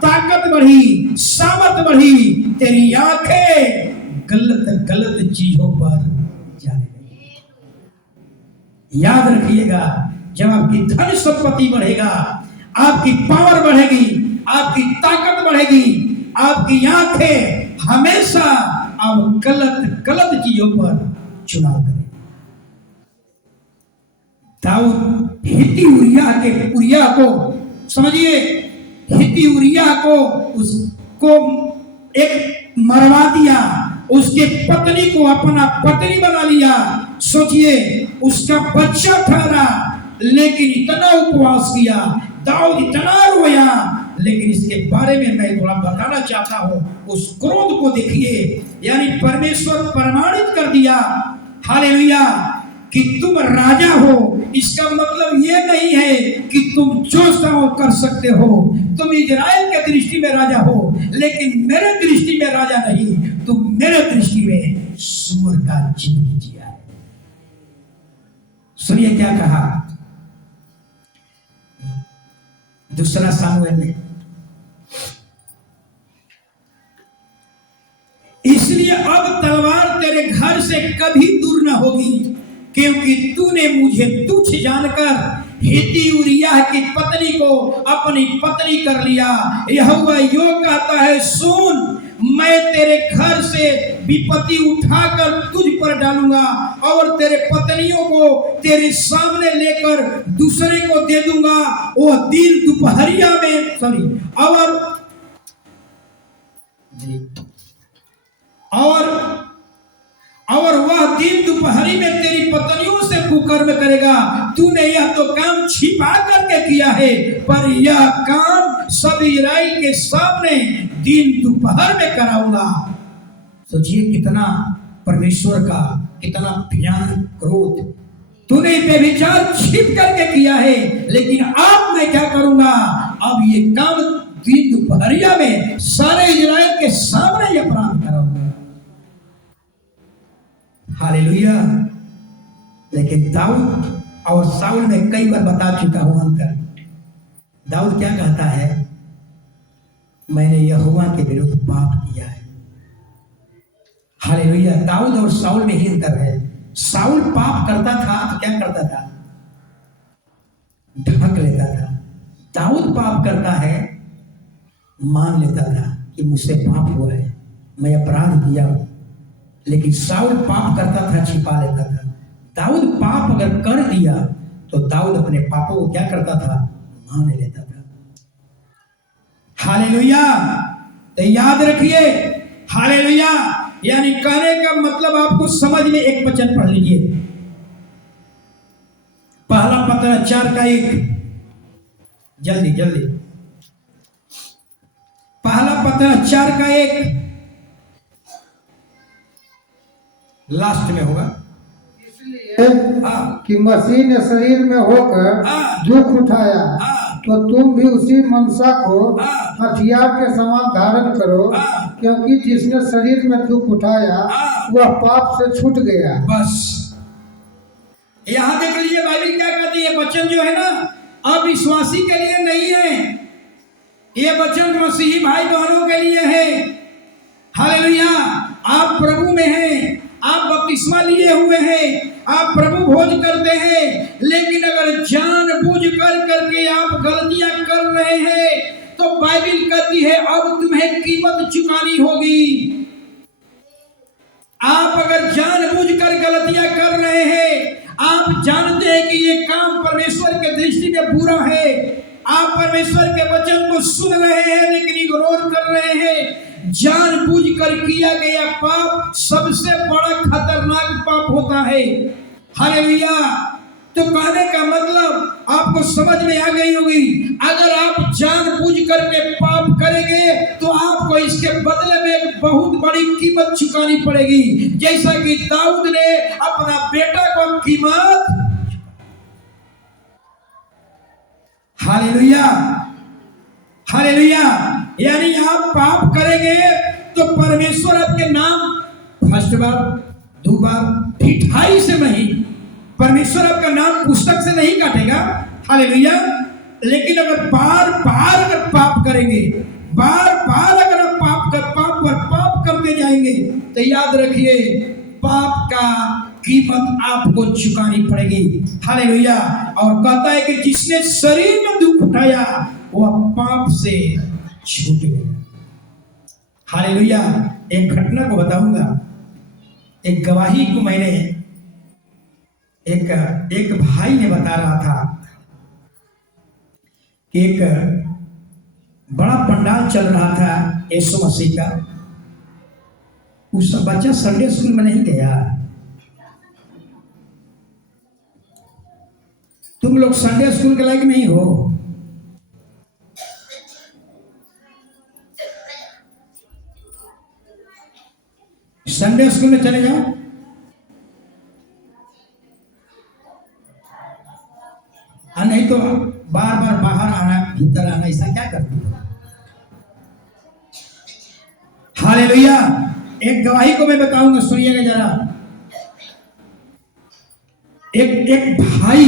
ताकत बढ़ी, सामर्थ बढ़ी, तेरी आंखें गलत गलत चीजों पर जाने लगी। याद रखिएगा, जब आपकी धन संपत्ति बढ़ेगा, आपकी पावर बढ़ेगी, आपकी ताकत बढ़ेगी, आपकी आंखें हमेशा अब गलत गलत चीजों पर चुनाव करें। दाऊद हित्ती उरिया को समझिए, हित्ती उरिया को उसको एक मरवा दिया, उसके पत्नी को अपना पत्नी बना लिया। सोचिए, उसका बच्चा ठहरा, लेकिन इतना उपवास किया, दाऊद इतना रोया। लेकिन इसके बारे में मैं थोड़ा बताना चाहता हूं। उस क्रोध को देखिए, यानी परमेश्वर प्रमाणित कर दिया हालेलुया कि तुम राजा हो। इसका मतलब ये नहीं है कि तुम जो चाहो कर सकते हो। तुम इजराइल के दृष्टि में राजा हो, लेकिन मेरे दृष्टि में राजा नहीं। तुम मेरे दृष्टि में सूअर का जिंदगी जिया है। सुनिए क्या कहा दूसरा सामुएल में, इसलिए अब तलवार तेरे घर से कभी दूर न होगी, क्योंकि तूने मुझे तुच्छ जानकर हित्ती उरिय्याह की पत्नी को अपनी पत्नी कर लिया। यहोवा यो कहता है, सुन, मैं तेरे घर से विपत्ति उठाकर तुझ पर डालूंगा और तेरे पत्नियों को तेरे सामने लेकर दूसरे को दे दूंगा। वो दिन दोपहरिया में और वह दिन दोपहरी में तेरी पत्नियों से कुकर्म करेगा। तूने यह तो काम छिपा करके किया है, पर यह काम सब इस्राएल के सामने दिन दोपहर में कराऊंगा। सोचिए कितना परमेश्वर का कितना भयानक क्रोध। तूने व्यभिचार छिप करके किया है, लेकिन अब मैं क्या करूंगा, अब ये काम दिन दोपहरिया में सारे इस्राएल के सामने ये अपराध कराऊंगा। हालेलुया। लेकिन दाऊद और साउल में कई बार बता चुका हूं अंतर। दाऊद क्या कहता है, मैंने यहोवा के विरुद्ध पाप किया है। हालेलुया। दाऊद और साउल में ही अंतर है। साउल पाप करता था तो क्या करता था, ढक लेता था। दाऊद पाप करता है, मान लेता था कि मुझसे पाप हुआ है, मैं अपराध किया हूं। लेकिन साउल पाप करता था, छिपा लेता था। दाऊद पाप अगर कर दिया तो दाऊद अपने पापों को क्या करता था? मान लेता था। हालेलुया। तो याद रखिए, हालेलुया, यानी कहने का मतलब आपको समझ में एक वचन पढ़ लीजिए, पहला पत्र 4:1, जल्दी जल्दी, पहला पत्र 4:1 लास्ट में होगा। कि मसीह ने शरीर में होकर दुख उठाया, तो तुम भी उसी मनसा को हथियार के समान धारण करो, क्योंकि जिसने शरीर में दुख उठाया वह पाप से छूट गया। बस यहां देख लीजिए बाइबल क्या कहती है। वचन जो है ना अविश्वासी के लिए नहीं है, ये वचन मसीही भाई बहनों के लिए है। हालेलुया। आप प्रभु में हैं, आप बपतिस्मा लिए हुए हैं, आप प्रभु भोज करते हैं, लेकिन अगर जानबूझ कर करके आप गलतियां कर रहे हैं तो बाइबल कहती है अब तुम्हें कीमत चुकानी होगी। आप अगर जानबूझ कर गलतियां कर रहे हैं, आप जानते हैं कि ये काम परमेश्वर के दृष्टि में बुरा है, आप परमेश्वर के वचन को सुन रहे हैं लेकिन इग्नोर कर रहे हैं, जानबूझ कर किया गया पाप सबसे बड़ा खतरनाक पाप होता है। हालेलुया। तो कहने का मतलब आपको समझ में आ गई होगी, अगर आप जानबूझ करके पाप करेंगे तो आपको इसके बदले में एक बहुत बड़ी कीमत चुकानी पड़ेगी, जैसा कि दाऊद ने अपना बेटा को कीमत। Hallelujah, hallelujah. यानी आप पाप करेंगे तो परमेश्वर आपके नाम फर्स्ट बार, दो बार, ढिठाई से नहीं, परमेश्वर आपका नाम पुस्तक से नहीं काटेगा। हालेलुया। लेकिन अगर बार बार अगर पाप करेंगे, बार बार अगर आप पाप पर पाप करते जाएंगे तो याद रखिए पाप का कीमत आपको चुकानी पड़ेगी। हालेलुया। और कहता है कि जिसने शरीर में दुख उठाया वह पाप से छूट गया। हालेलुया। एक घटना को बताऊंगा, एक गवाही को मैंने एक भाई ने बता रहा था कि एक बड़ा पंडाल चल रहा था यीशु मसीह का, उस बच्चा संडे स्कूल में नहीं गया। तुम लोग संडे स्कूल के लायक नहीं हो। संडे स्कूल में चले जाओ, नहीं तो बार बार बाहर आना भीतर आना, ऐसा क्या करती हो? हालेलुया। एक गवाही को मैं बताऊंगा, सुनिएगा जरा। एक भाई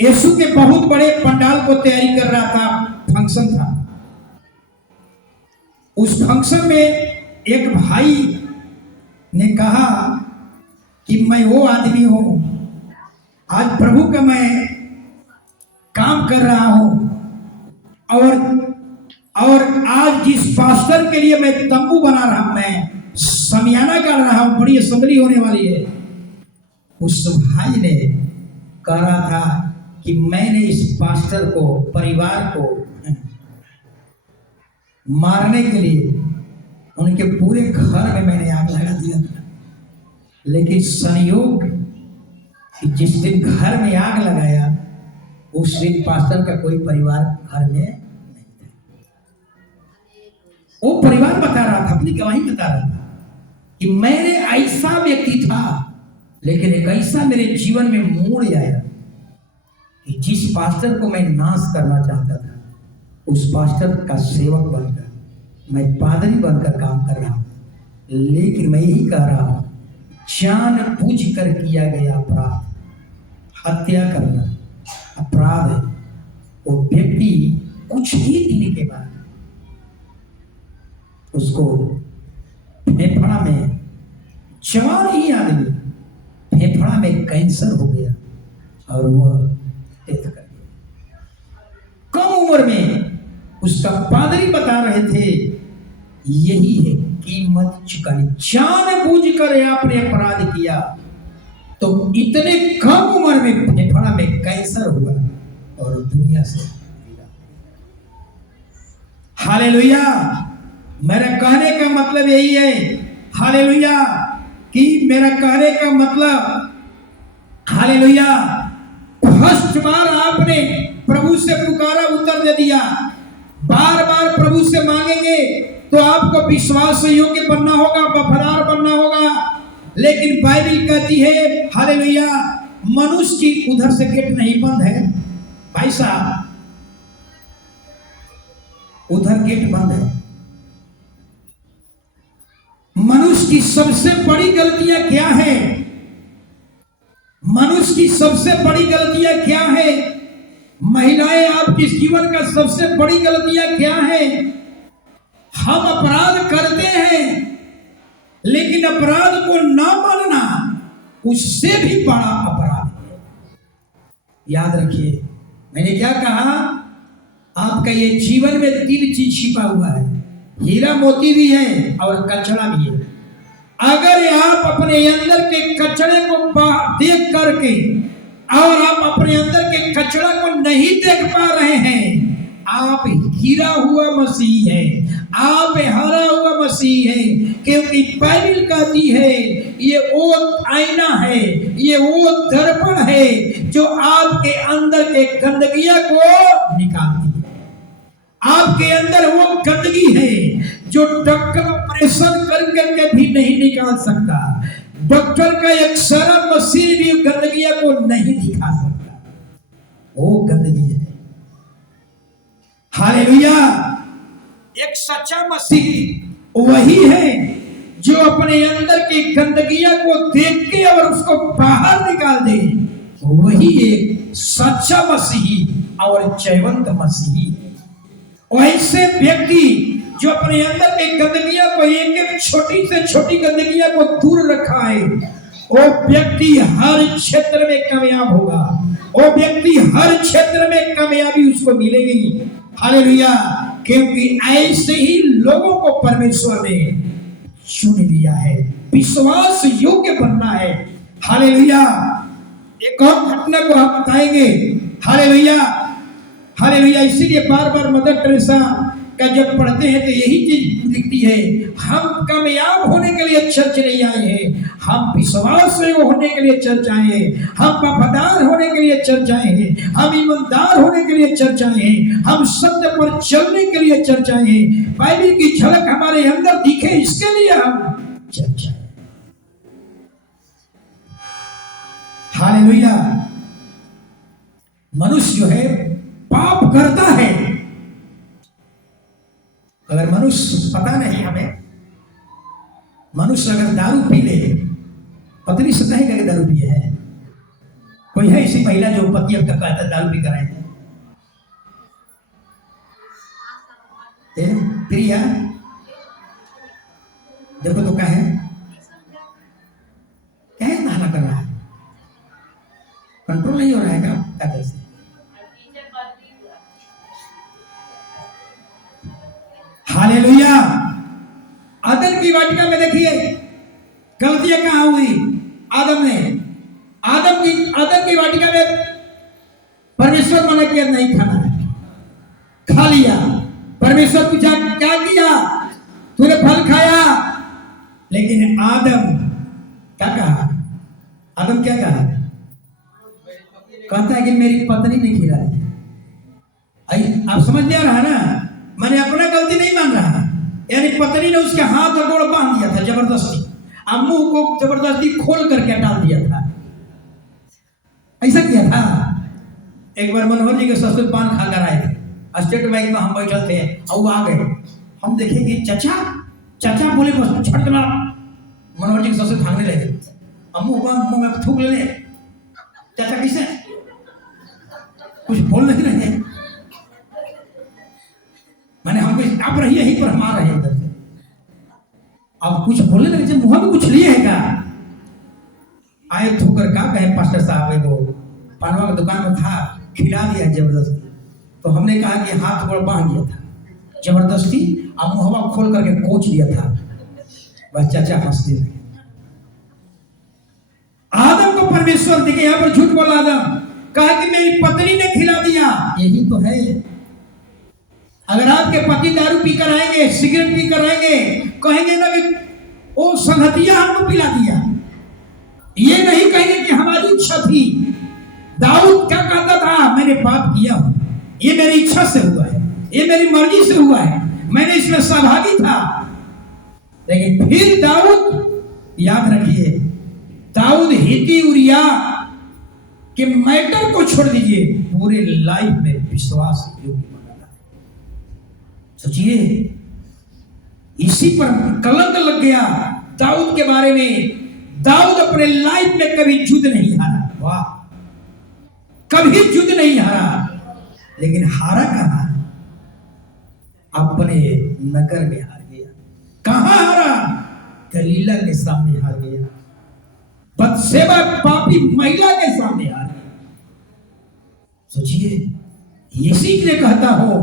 यीशु के बहुत बड़े पंडाल को तैयारी कर रहा था, फंक्शन था। उस फंक्शन में एक भाई ने कहा कि मैं वो आदमी हूं, आज प्रभु का मैं काम कर रहा हूं, और आज जिस पास्टर के लिए मैं तंबू बना रहा हूं, मैं समियाना कर रहा हूं, बड़ी असेंबली होने वाली है, उस भाई ने कह रहा था कि मैंने इस पास्टर को, परिवार को मारने के लिए उनके पूरे घर में मैंने आग लगा दिया था। लेकिन संयोग कि जिस दिन घर में आग लगाया उस दिन पास्टर का कोई परिवार घर में नहीं था। वो परिवार बता रहा था, अपनी गवाही बता रहा था कि मैंने ऐसा व्यक्ति था, लेकिन एक ऐसा मेरे जीवन में मोड़ आया कि जिस पास्टर को मैं नाश करना चाहता था, उस पास्टर का सेवक बनकर मैं पादरी बनकर काम कर रहा हूं। लेकिन मैं यही कह रहा हूं, जानबूझ कर किया गया अपराध, हत्या करना अपराध है। वो व्यक्ति कुछ ही दिन के बाद उसको फेफड़ा में, जवान ही आदमी, फेफड़ा में कैंसर हो गया और वह डेथ कर गया। कम उम्र में उसका पादरी बता रहे थे यही है कीमत चुकानी। जानबूझ कर आपने अपराध किया तो इतने कम उम्र में फेफड़ा में कैंसर हुआ और दुनिया से हालेलुया। मेरा कहने का मतलब यही है हालेलुया कि मेरा कहने का मतलब हालेलुया, फर्स्ट बार आपने प्रभु से पुकारा, उत्तर दे दिया। बार बार प्रभु से मांगेंगे तो आपको विश्वास योग्य बनना होगा, वफादार बनना होगा। लेकिन बाइबल कहती है हालेलुया, मनुष्य की उधर से गेट नहीं बंद है भाई साहब, उधर गेट बंद है। मनुष्य की सबसे बड़ी गलतियां क्या है? मनुष्य की सबसे बड़ी गलतियां क्या है? महिलाएं, आपके जीवन का सबसे बड़ी गलतियां क्या है? हम अपराध करते हैं लेकिन अपराध को ना मानना उससे भी बड़ा अपराध है। याद रखिए, मैंने क्या कहा? आपका ये जीवन में 3 चीज छिपा हुआ है, हीरा मोती भी है और कचरा भी है। अगर आप अपने अंदर के कचरे को देख करके और आप अपने अंदर के कचरा को नहीं देख पा रहे हैं, आप हीरा हुआ मसीह है, आप हरा हुआ मसीह है। क्योंकि बाइबल कहती है ये वो आईना है, ये वो दर्पण है जो आपके अंदर के गंदगियां को निकालती है। आपके अंदर वो गंदगी है जो डॉक्टर ऑपरेशन करके भी नहीं निकाल सकता। डॉक्टर का एक सारा मशीन भी गंदगियां को नहीं दिखा सकता, वो गंदगी है। हालेलुया। एक सच्चा मसीह वही है जो अपने अंदर की गंदगियां को देख के और उसको बाहर निकाल दे, वही एक सच्चा मसीह और जयवंत मसीह। वैसे व्यक्ति जो अपने अंदर की गंदगियां को, एक एक छोटी से छोटी गंदगियां को दूर रखा है, वो व्यक्ति हर क्षेत्र में कामयाब होगा, वो व्यक्ति हर क्षेत्र में कामयाबी उसको मिलेगी। हालेलुया। क्योंकि ऐसे ही लोगों को परमेश्वर ने चुन लिया है, विश्वास योग्य बनना है। हालेलुया। एक और घटना को हम बताएंगे। Hallelujah, hallelujah. इसीलिए बार बार मदर टेरेसा का जब पढ़ते हैं तो यही चीज दिखती है, हम कामयाब होने के लिए चर्च नहीं आए हैं, हम विश्वास होने के लिए चर्च आए हैं, हम वफादार होने के लिए चर्च आए हैं, हम ईमानदार होने के लिए चर्च आए हैं, हम सत्य पर चलने के लिए चर्च आए हैं, बाइबल की झलक हमारे अंदर दिखे इसके लिए हम चर्च आए। हालेलुया। मनुष्य जो है पाप करता है। अगर मनुष्य, पता नहीं हमें, मनुष्य अगर दारू पी ले, पत्नी से कहेगा कि दारू पिए है। कोई है ऐसी महिला जो पति अब तक कहता दारू पी कर आए हैं? प्रिया देखो तो क्या है नाला कर रहा है, कंट्रोल नहीं हो रहा है क्या कैसे? हालेलुया। आदम की वाटिका में देखिए गलतियां कहां हुई? आदम की वाटिका में परमेश्वर मना किया नहीं खाना है, खा लिया। परमेश्वर पूछा क्या किया? तूने फल खाया। लेकिन आदम क्या कहा? आदम क्या कहा? कहता है कि मेरी पत्नी ने खिलाया। आप समझ नहीं आ रहा ना? मैंने अपना गलती नहीं मान रहा, यानी पत्नी ने उसके हाथ और गोड़ बांध दिया था जबरदस्ती, अब मुंह को जबरदस्ती खोल करके डाल दिया था। ऐसा किया था। एक बार मनोहर जी के ससुर पान खाकर आए थे, स्टेट बैंक में हम बैठे थे और वो आ गए। हम देखे कि चाचा बोले बस छट ना। मनोहर जी के ससुर भागने लगे, अब मुंह में थूक ले। चाचा किसे कुछ बोल नहीं रहे, मैंने हमको आप रही यहीं पर हम आ रहे हैं इधर से, अब कुछ बोलने लगे, मुंह में कुछ लिए है क्या? आए थूकर क्या कहे पास्टर साहब, वो पानवा की दुकान में था, खिला दिया जबरदस्ती। तो हमने कहा कि हाथ गोड़ बांध दिया था जबरदस्ती, अब मुहवा खोल करके कोच दिया था। बस चाचा हंसते लगे। आदम को परमेश्वर देखे, यहाँ पर झूठ बोला आदम, कहा कि मेरी पत्नी ने खिला दिया। यही तो है। अगर आपके पति दारू पीकर आएंगे, सिगरेट पीकर आएंगे, कहेंगे ना कि वो संगतिया हमको पिला दिया, ये नहीं कहेंगे कि हमारी इच्छा थी। दाऊद क्या कहता था? मैंने पाप किया, ये मेरी इच्छा से हुआ है, ये मेरी मर्जी से हुआ है, मैंने इसमें सहभागी था। लेकिन फिर दाऊद, याद रखिए, दाऊद हित्ती उरिया के मैटर को छोड़ दीजिए, पूरे लाइफ में विश्वास योग्य बना। सोचिए, इसी पर कलंक लग गया दाऊद के बारे में। दाऊद अपने लाइफ में कभी युद्ध नहीं हारा। वाह, कभी युद्ध नहीं हारा। लेकिन हारा कहां? अपने नगर में हार गया। कहां हारा? दलीला के सामने हार गया, बत्शेबा पापी महिला के सामने हार गया। सोचिए, इसी के लिए कहता हो,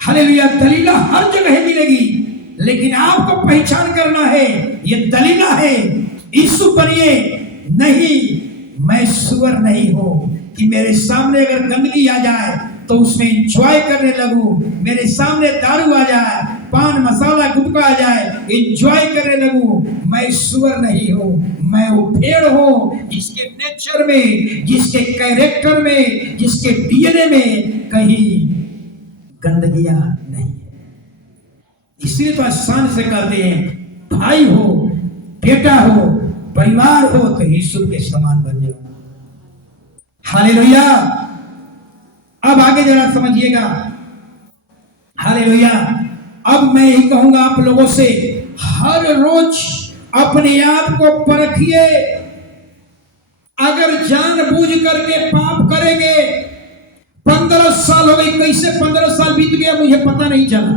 हालेलुया, दलीला हर जगह मिलेगी, लेकिन आपको पहचान करना है, ये दलीला है। यीशु बनिए। नहीं, मैं सुअर नहीं हूं कि मेरे सामने अगर गंदगी आ जाए तो उसमें एंजॉय करने लगूं। मेरे सामने दारू आ जाए, पान मसाला गुटखा आ जाए, एंजॉय करने लगूं। मैं सुअर नहीं हूं, मैं वो भेड़ हूं जिसके नेचर में, जिसके कैरेक्टर में, जिसके डीएनए में कहीं गंदगियां नहीं है। इसलिए तो आसान से कहते हैं, भाई हो, बेटा हो, परिवार हो तो यीशु के समान बन जाओ। हालेलुया। अब आगे जरा समझिएगा। हालेलुया। अब मैं यही कहूंगा आप लोगों से, हर रोज अपने आप को परखिए। अगर जानबूझ करके पाप करेंगे, 15 साल हो गई, कैसे 15 साल बीत गया मुझे पता नहीं चला।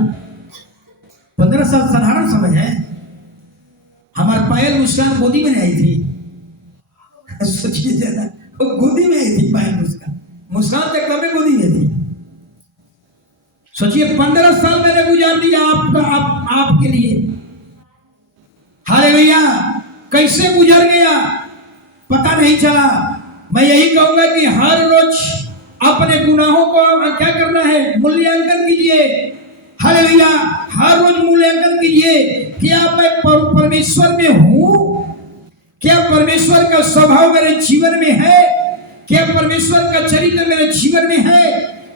15 साल साधारण समय है। हमारे पायल मुस्कान गोदी में आई थी। सोचिए जरा, वो गोदी में आई थी पायल मुस्कान तक में गोदी में थी। सोचिए, 15 साल मैंने गुजार दिया आपके लिए। हालेलुया। कैसे गुजर गया पता नहीं चला। मैं यही कहूंगा कि हर रोज अपने गुनाहों को क्या करना है? मूल्यांकन कीजिए। हालेलुया। हर रोज मूल्यांकन कीजिए, क्या मैं परमेश्वर में हूं? क्या परमेश्वर का स्वभाव मेरे जीवन में है? क्या परमेश्वर का चरित्र मेरे जीवन में है?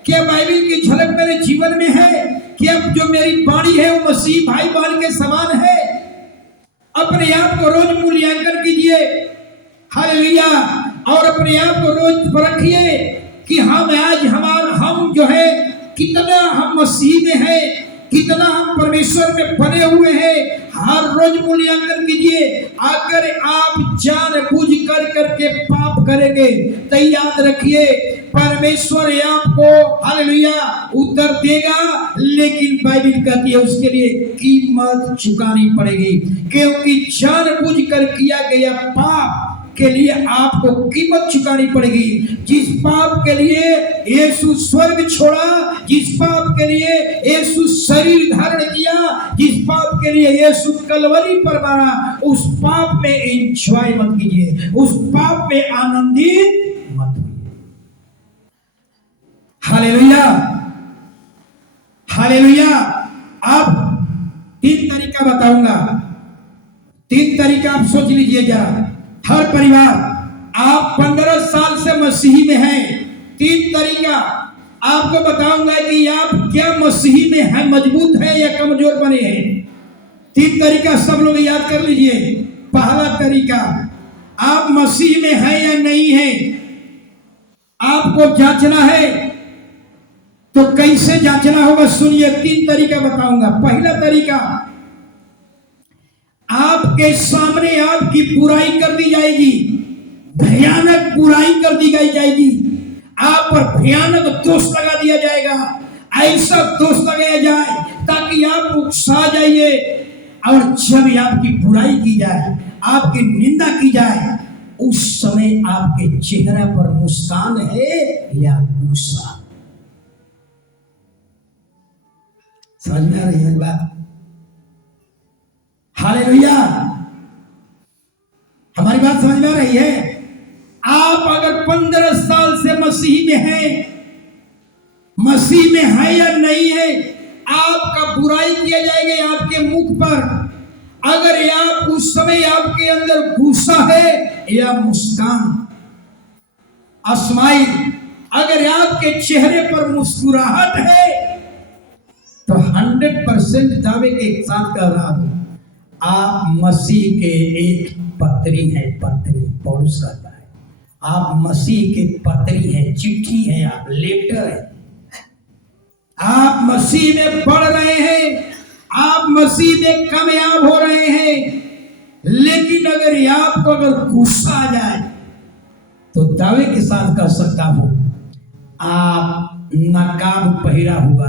क्या बाइबल की झलक मेरे जीवन में है? क्या जो मेरी वाणी है वो मसीह भाई बहन के समान है? अपने आप को रोज मूल्यांकन कीजिए। हालेलुया। और अपने आप को रोज परखिए कि हम जो है कितना हम मसीह में है, कितना हम परमेश्वर में बने हुए हैं। हर रोज मूल्यांकन कीजिए। अगर आप जानबूझ करके पाप करेंगे तो याद रखिए, परमेश्वर आपको हालेलुया उत्तर देगा, लेकिन बाइबल कहती है उसके लिए कीमत चुकानी पड़ेगी। क्योंकि जानबूझ कर किया गया पाप के लिए आपको कीमत चुकानी पड़ेगी। जिस पाप के लिए यीशु स्वर्ग छोड़ा, जिस पाप के लिए यीशु शरीर धारण किया, जिस पाप के लिए यीशु कलवरी पर मरा, उस पाप में एंजॉय मत कीजिए, उस पाप में आनंदित मत होइए। हालेलुया। हालेलुया। अब 3 तरीका बताऊंगा। 3 तरीका आप सोच लीजिए जरा। हर परिवार, आप 15 साल से मसीही में हैं, 3 तरीका आपको बताऊंगा कि आप क्या मसीही में हैं, मजबूत हैं या कमजोर बने हैं। 3 तरीका सब लोग याद कर लीजिए। पहला तरीका, आप मसीह में हैं या नहीं हैं, आपको जांचना है। तो कैसे जांचना होगा सुनिए, 3 तरीका बताऊंगा। पहला तरीका, आपके सामने आपकी बुराई कर दी जाएगी, भयानक बुराई कर दी जाएगी, आप पर भयानक दोष लगा दिया जाएगा। ऐसा दोष लगाया जाए ताकि आप उकसा जाइए, और जब आपकी बुराई की जाए, आपकी निंदा की जाए, उस समय आपके चेहरा पर मुस्कान है या गुस्सा। समझ में आ रही है बात? हालेलुया। हमारी बात समझ में आ रही है? आप अगर 15 साल से मसीह में हैं, मसीह में है या नहीं है, आपका बुराई किया जाएगा आपके मुख पर। अगर आप उस समय आपके अंदर गुस्सा है या मुस्कान, स्माइल, अगर आपके चेहरे पर मुस्कुराहट है, तो 100% दावे के साथ कह रहा हूं, आप मसीह के एक पत्री है। पत्री पौलुस कहता है, आप मसीह के पत्री है, चिट्ठी है, आप लेटर है। आप मसीह में बढ़ रहे हैं, आप मसीह में कामयाब हो रहे हैं। लेकिन अगर आपको अगर गुस्सा आ जाए तो दावे के साथ कह सकता हूं, आप नकाब पहिरा हुआ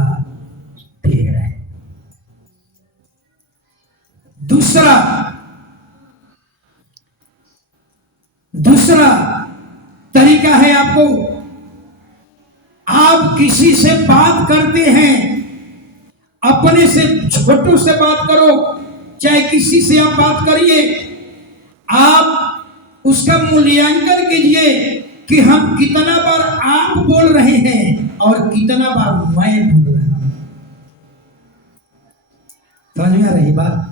भेड़ है। दूसरा तरीका है, आपको आप किसी से बात करते हैं, अपने से छोटों से बात करो, चाहे किसी से आप बात करिए, आप उसका मूल्यांकन कीजिए कि हम कितना बार आप बोल रहे हैं और कितना बार मैं बोल रहा हूं। समझ में आ रही बात?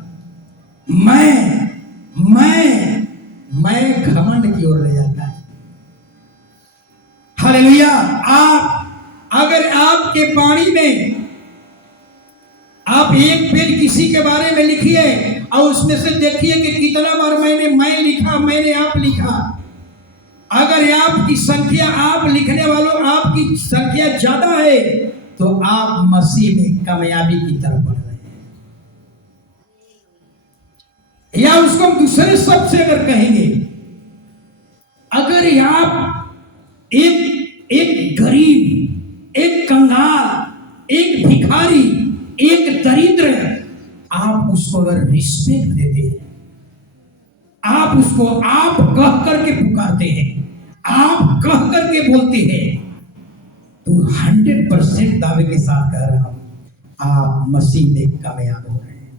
मैं घमंड की ओर ले जाता है। हालेलुया। आप अगर आपके वाणी में आप एक पेज किसी के बारे में लिखिए और उसमें से देखिए कि कितना बार मैं लिखा, मैंने आप लिखा। अगर आपकी संख्या, आप लिखने वालों आपकी संख्या ज्यादा है, तो आप मसीह में कामयाबी की तरफ बढ़ रहे हैं। या उसको हम दूसरे शब्द से अगर कहेंगे, अगर आप एक गरीब, एक कंगाल, एक भिखारी, एक दरिद्र, आप उसको अगर रिस्पेक्ट देते हैं, आप उसको आप कह करके पुकारते हैं, आप कह करके बोलते हैं, तो 100% दावे के साथ कह रहा हूं, आप मसीह में कामयाब हो रहे हैं।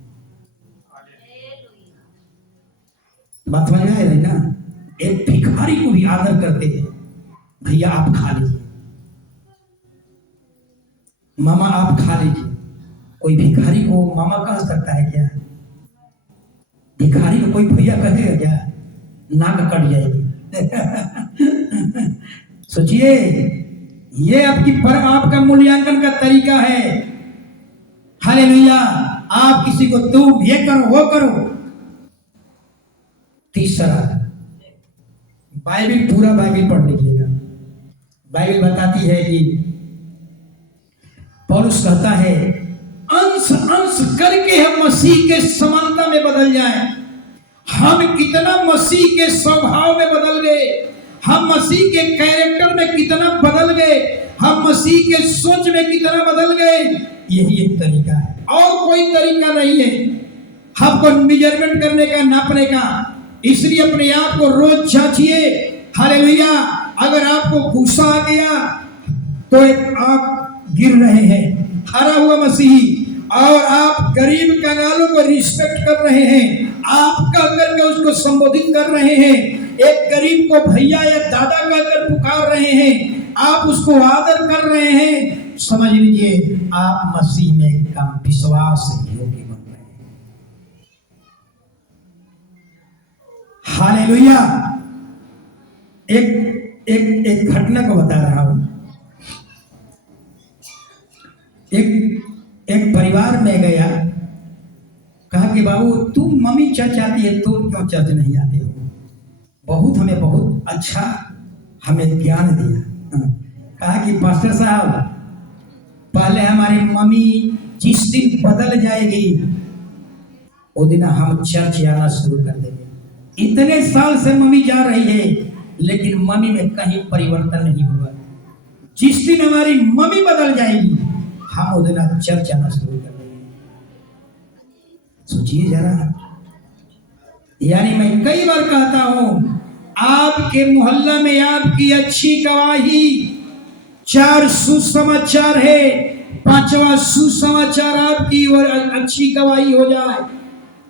बात समझ में आ रही ना? एक भिखारी को भी आदर करते हैं, भैया आप खा लीजिए, मामा आप खा लीजिए। कोई भिखारी को मामा कह सकता है क्या? भिखारी को कोई भैया कहेगा क्या? नाक कट जाएगी। सोचिए, ये आपका मूल्यांकन का तरीका है। हालेलुया। आप किसी को तुम ये करो वो करो। तीसरा, बाइबिल, पूरा बाइबिल पढ़ लीजिएगा। बाइबिल बताती है कि पौलुस कहता है, अंश अंश करके हम मसीह के समानता में बदल जाएं। हम कितना मसीह के स्वभाव में बदल गए, हम मसीह के कैरेक्टर में कितना बदल गए, हम मसीह के सोच में कितना बदल गए। यही एक तरीका है, और कोई तरीका नहीं है हमको मेजरमेंट करने का, नापने का। इसलिए अपने आप को रोज जांचिए। हालेलुया। अगर आपको गुस्सा आ गया तो आप गिर रहे हैं, हारा हुआ मसीही, और आप गरीब कंगालों को रिस्पेक्ट कर रहे हैं, आप कह करके उसको संबोधित कर रहे हैं, एक गरीब को भैया या दादा कहकर पुकार रहे हैं, आप उसको आदर कर रहे हैं, समझ लीजिए आप मसीह में कम विश्वास योग्य बन रहे हैं। हालेलुया। एक घटना को बता रहा हूं। एक परिवार में गया, कहा कि बाबू तुम मम्मी चर्च आती है, तुम क्यों चर्च नहीं आते हो? बहुत अच्छा हमें ज्ञान दिया। कहा कि पास्टर साहब, पहले हमारी मम्मी जिस दिन बदल जाएगी वो दिन हम चर्च आना शुरू कर देंगे। इतने साल से मम्मी जा रही है, लेकिन मम्मी में कहीं परिवर्तन नहीं हुआ। जिस दिन हमारी मम्मी बदल जाएगी, हम वो दिन चर्च आना शुरू कर देंगे। सोचिए जरा। यानी मैं कई बार कहता हूं, आपके मोहल्ला में आपकी अच्छी गवाही, 4 सुसमाचार है, 5वां सुसमाचार आपकी और अच्छी गवाही हो जाए।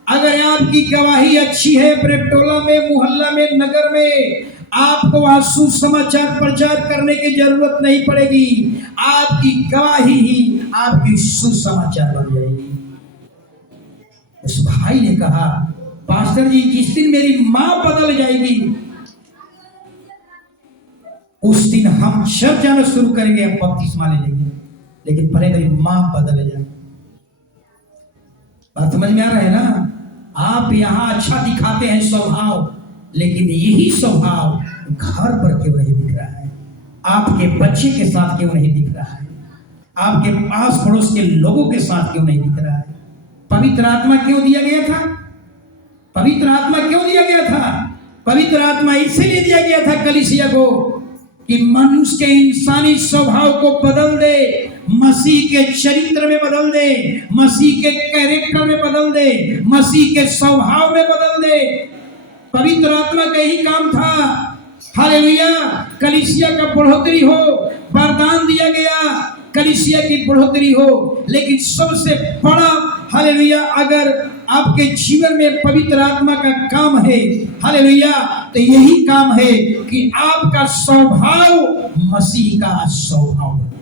अगर आपकी गवाही अच्छी है, अपने टोला में, मोहल्ला में, नगर में, आपको वहां सुसमाचार प्रचार करने की जरूरत नहीं पड़ेगी। आपकी गवाही ही आपकी सुसमाचार बन जाएगी। उस भाई ने कहा, पास्टर जी जिस दिन मेरी मां बदल जाएगी उस दिन हम चर्च जाना शुरू करेंगे, हम बपतिस्मा ले लेंगे, लेकिन पहले मेरी मां बदल जाए। बात समझ में आ रहा है ना? आप यहां अच्छा दिखाते हैं स्वभाव, लेकिन यही स्वभाव घर पर क्यों नहीं दिख रहा है? आपके बच्चे के साथ क्यों नहीं दिख रहा है? आपके पास पड़ोस के लोगों के साथ क्यों नहीं दिख रहा है? पवित्र आत्मा क्यों दिया गया था? पवित्र आत्मा क्यों दिया गया था? पवित्र आत्मा इसलिए दिया गया था कलीसिया को कि मनुष्य के इंसानी स्वभाव को बदल दे, मसीह के चरित्र में बदल दे, मसीह के कैरेक्टर में बदल दे, मसीह के स्वभाव में बदल दे। पवित्र आत्मा का यही काम था। हालेलुया। कलीसिया का बढ़ोतरी हो, वरदान दिया गया कलीसिया की बढ़ोतरी हो, लेकिन सबसे बड़ा हालेलुया अगर आपके जीवन में पवित्र आत्मा का काम है, हालेलुया, तो यही काम है कि आपका स्वभाव मसीह का स्वभाव बने,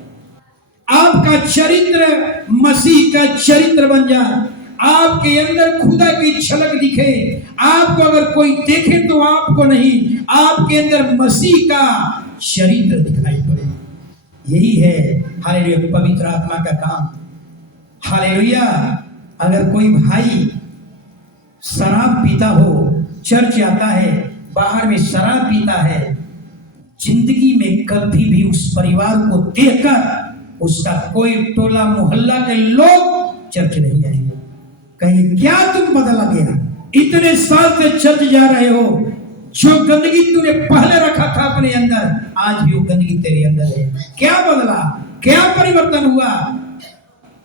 आपका चरित्र मसीह का चरित्र बन जाए, आपके अंदर खुदा की झलक दिखे। आपको अगर कोई देखे तो आपको नहीं, आपके अंदर मसीह का चरित्र दिखाई पड़े। यही है हालेलुया पवित्र आत्मा का काम। हालेलुया। अगर कोई भाई शराब पीता हो, चर्च आता है, बाहर में शराब पीता है, जिंदगी में कभी भी उस परिवार को देखकर उसका कोई टोला मोहल्ला के लोग चर्च नहीं आएंगे। कहेंगे क्या तुम बदला गया, इतने साल से चर्च जा रहे हो, जो गंदगी तूने पहले रखा था अपने अंदर, आज भी वो गंदगी तेरे अंदर है। क्या बदला, क्या परिवर्तन हुआ?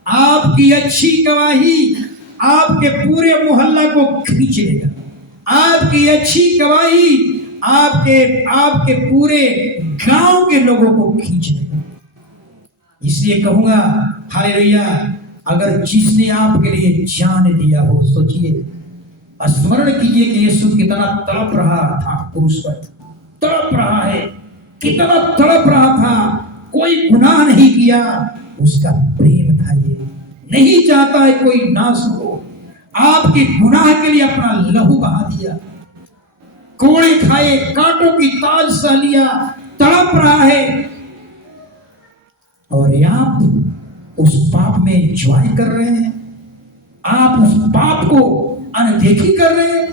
आपकी अच्छी गवाही आपके पूरे मोहल्ला को खींच लेगा। आपकी अच्छी गवाही आपके पूरे गांव के लोगों को खींच लेगा। इसलिए कहूंगा हालेलुया, अगर जिसने आपके लिए जान दिया हो, सोचिए, स्मरण कीजिए कि यीशु कितना तड़प रहा था क्रूस पर, तड़प रहा है, कितना तड़प रहा था, कोई गुनाह नहीं किया, उसका प्रेम था। ये नहीं चाहता है कोई नाश हो, आपके गुनाह के लिए अपना लहू बहा दिया, कोड़े खाए, कांटों की ताज सह लिया, तड़प रहा है, और आप उस पाप में एंजॉय कर रहे हैं, आप उस पाप को अनदेखी कर रहे हैं,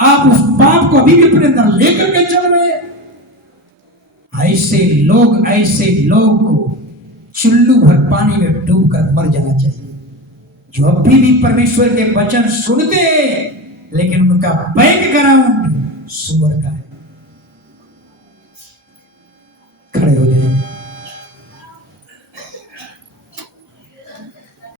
आप उस पाप को अभी भी अपने अंदर लेकर के चल रहे हैं। ऐसे लोग को चुल्लू भर पानी में डूबकर मर जाना चाहिए, जो अभी भी परमेश्वर के वचन सुनते हैं, लेकिन उनका बैकग्राउंड सुअर का है।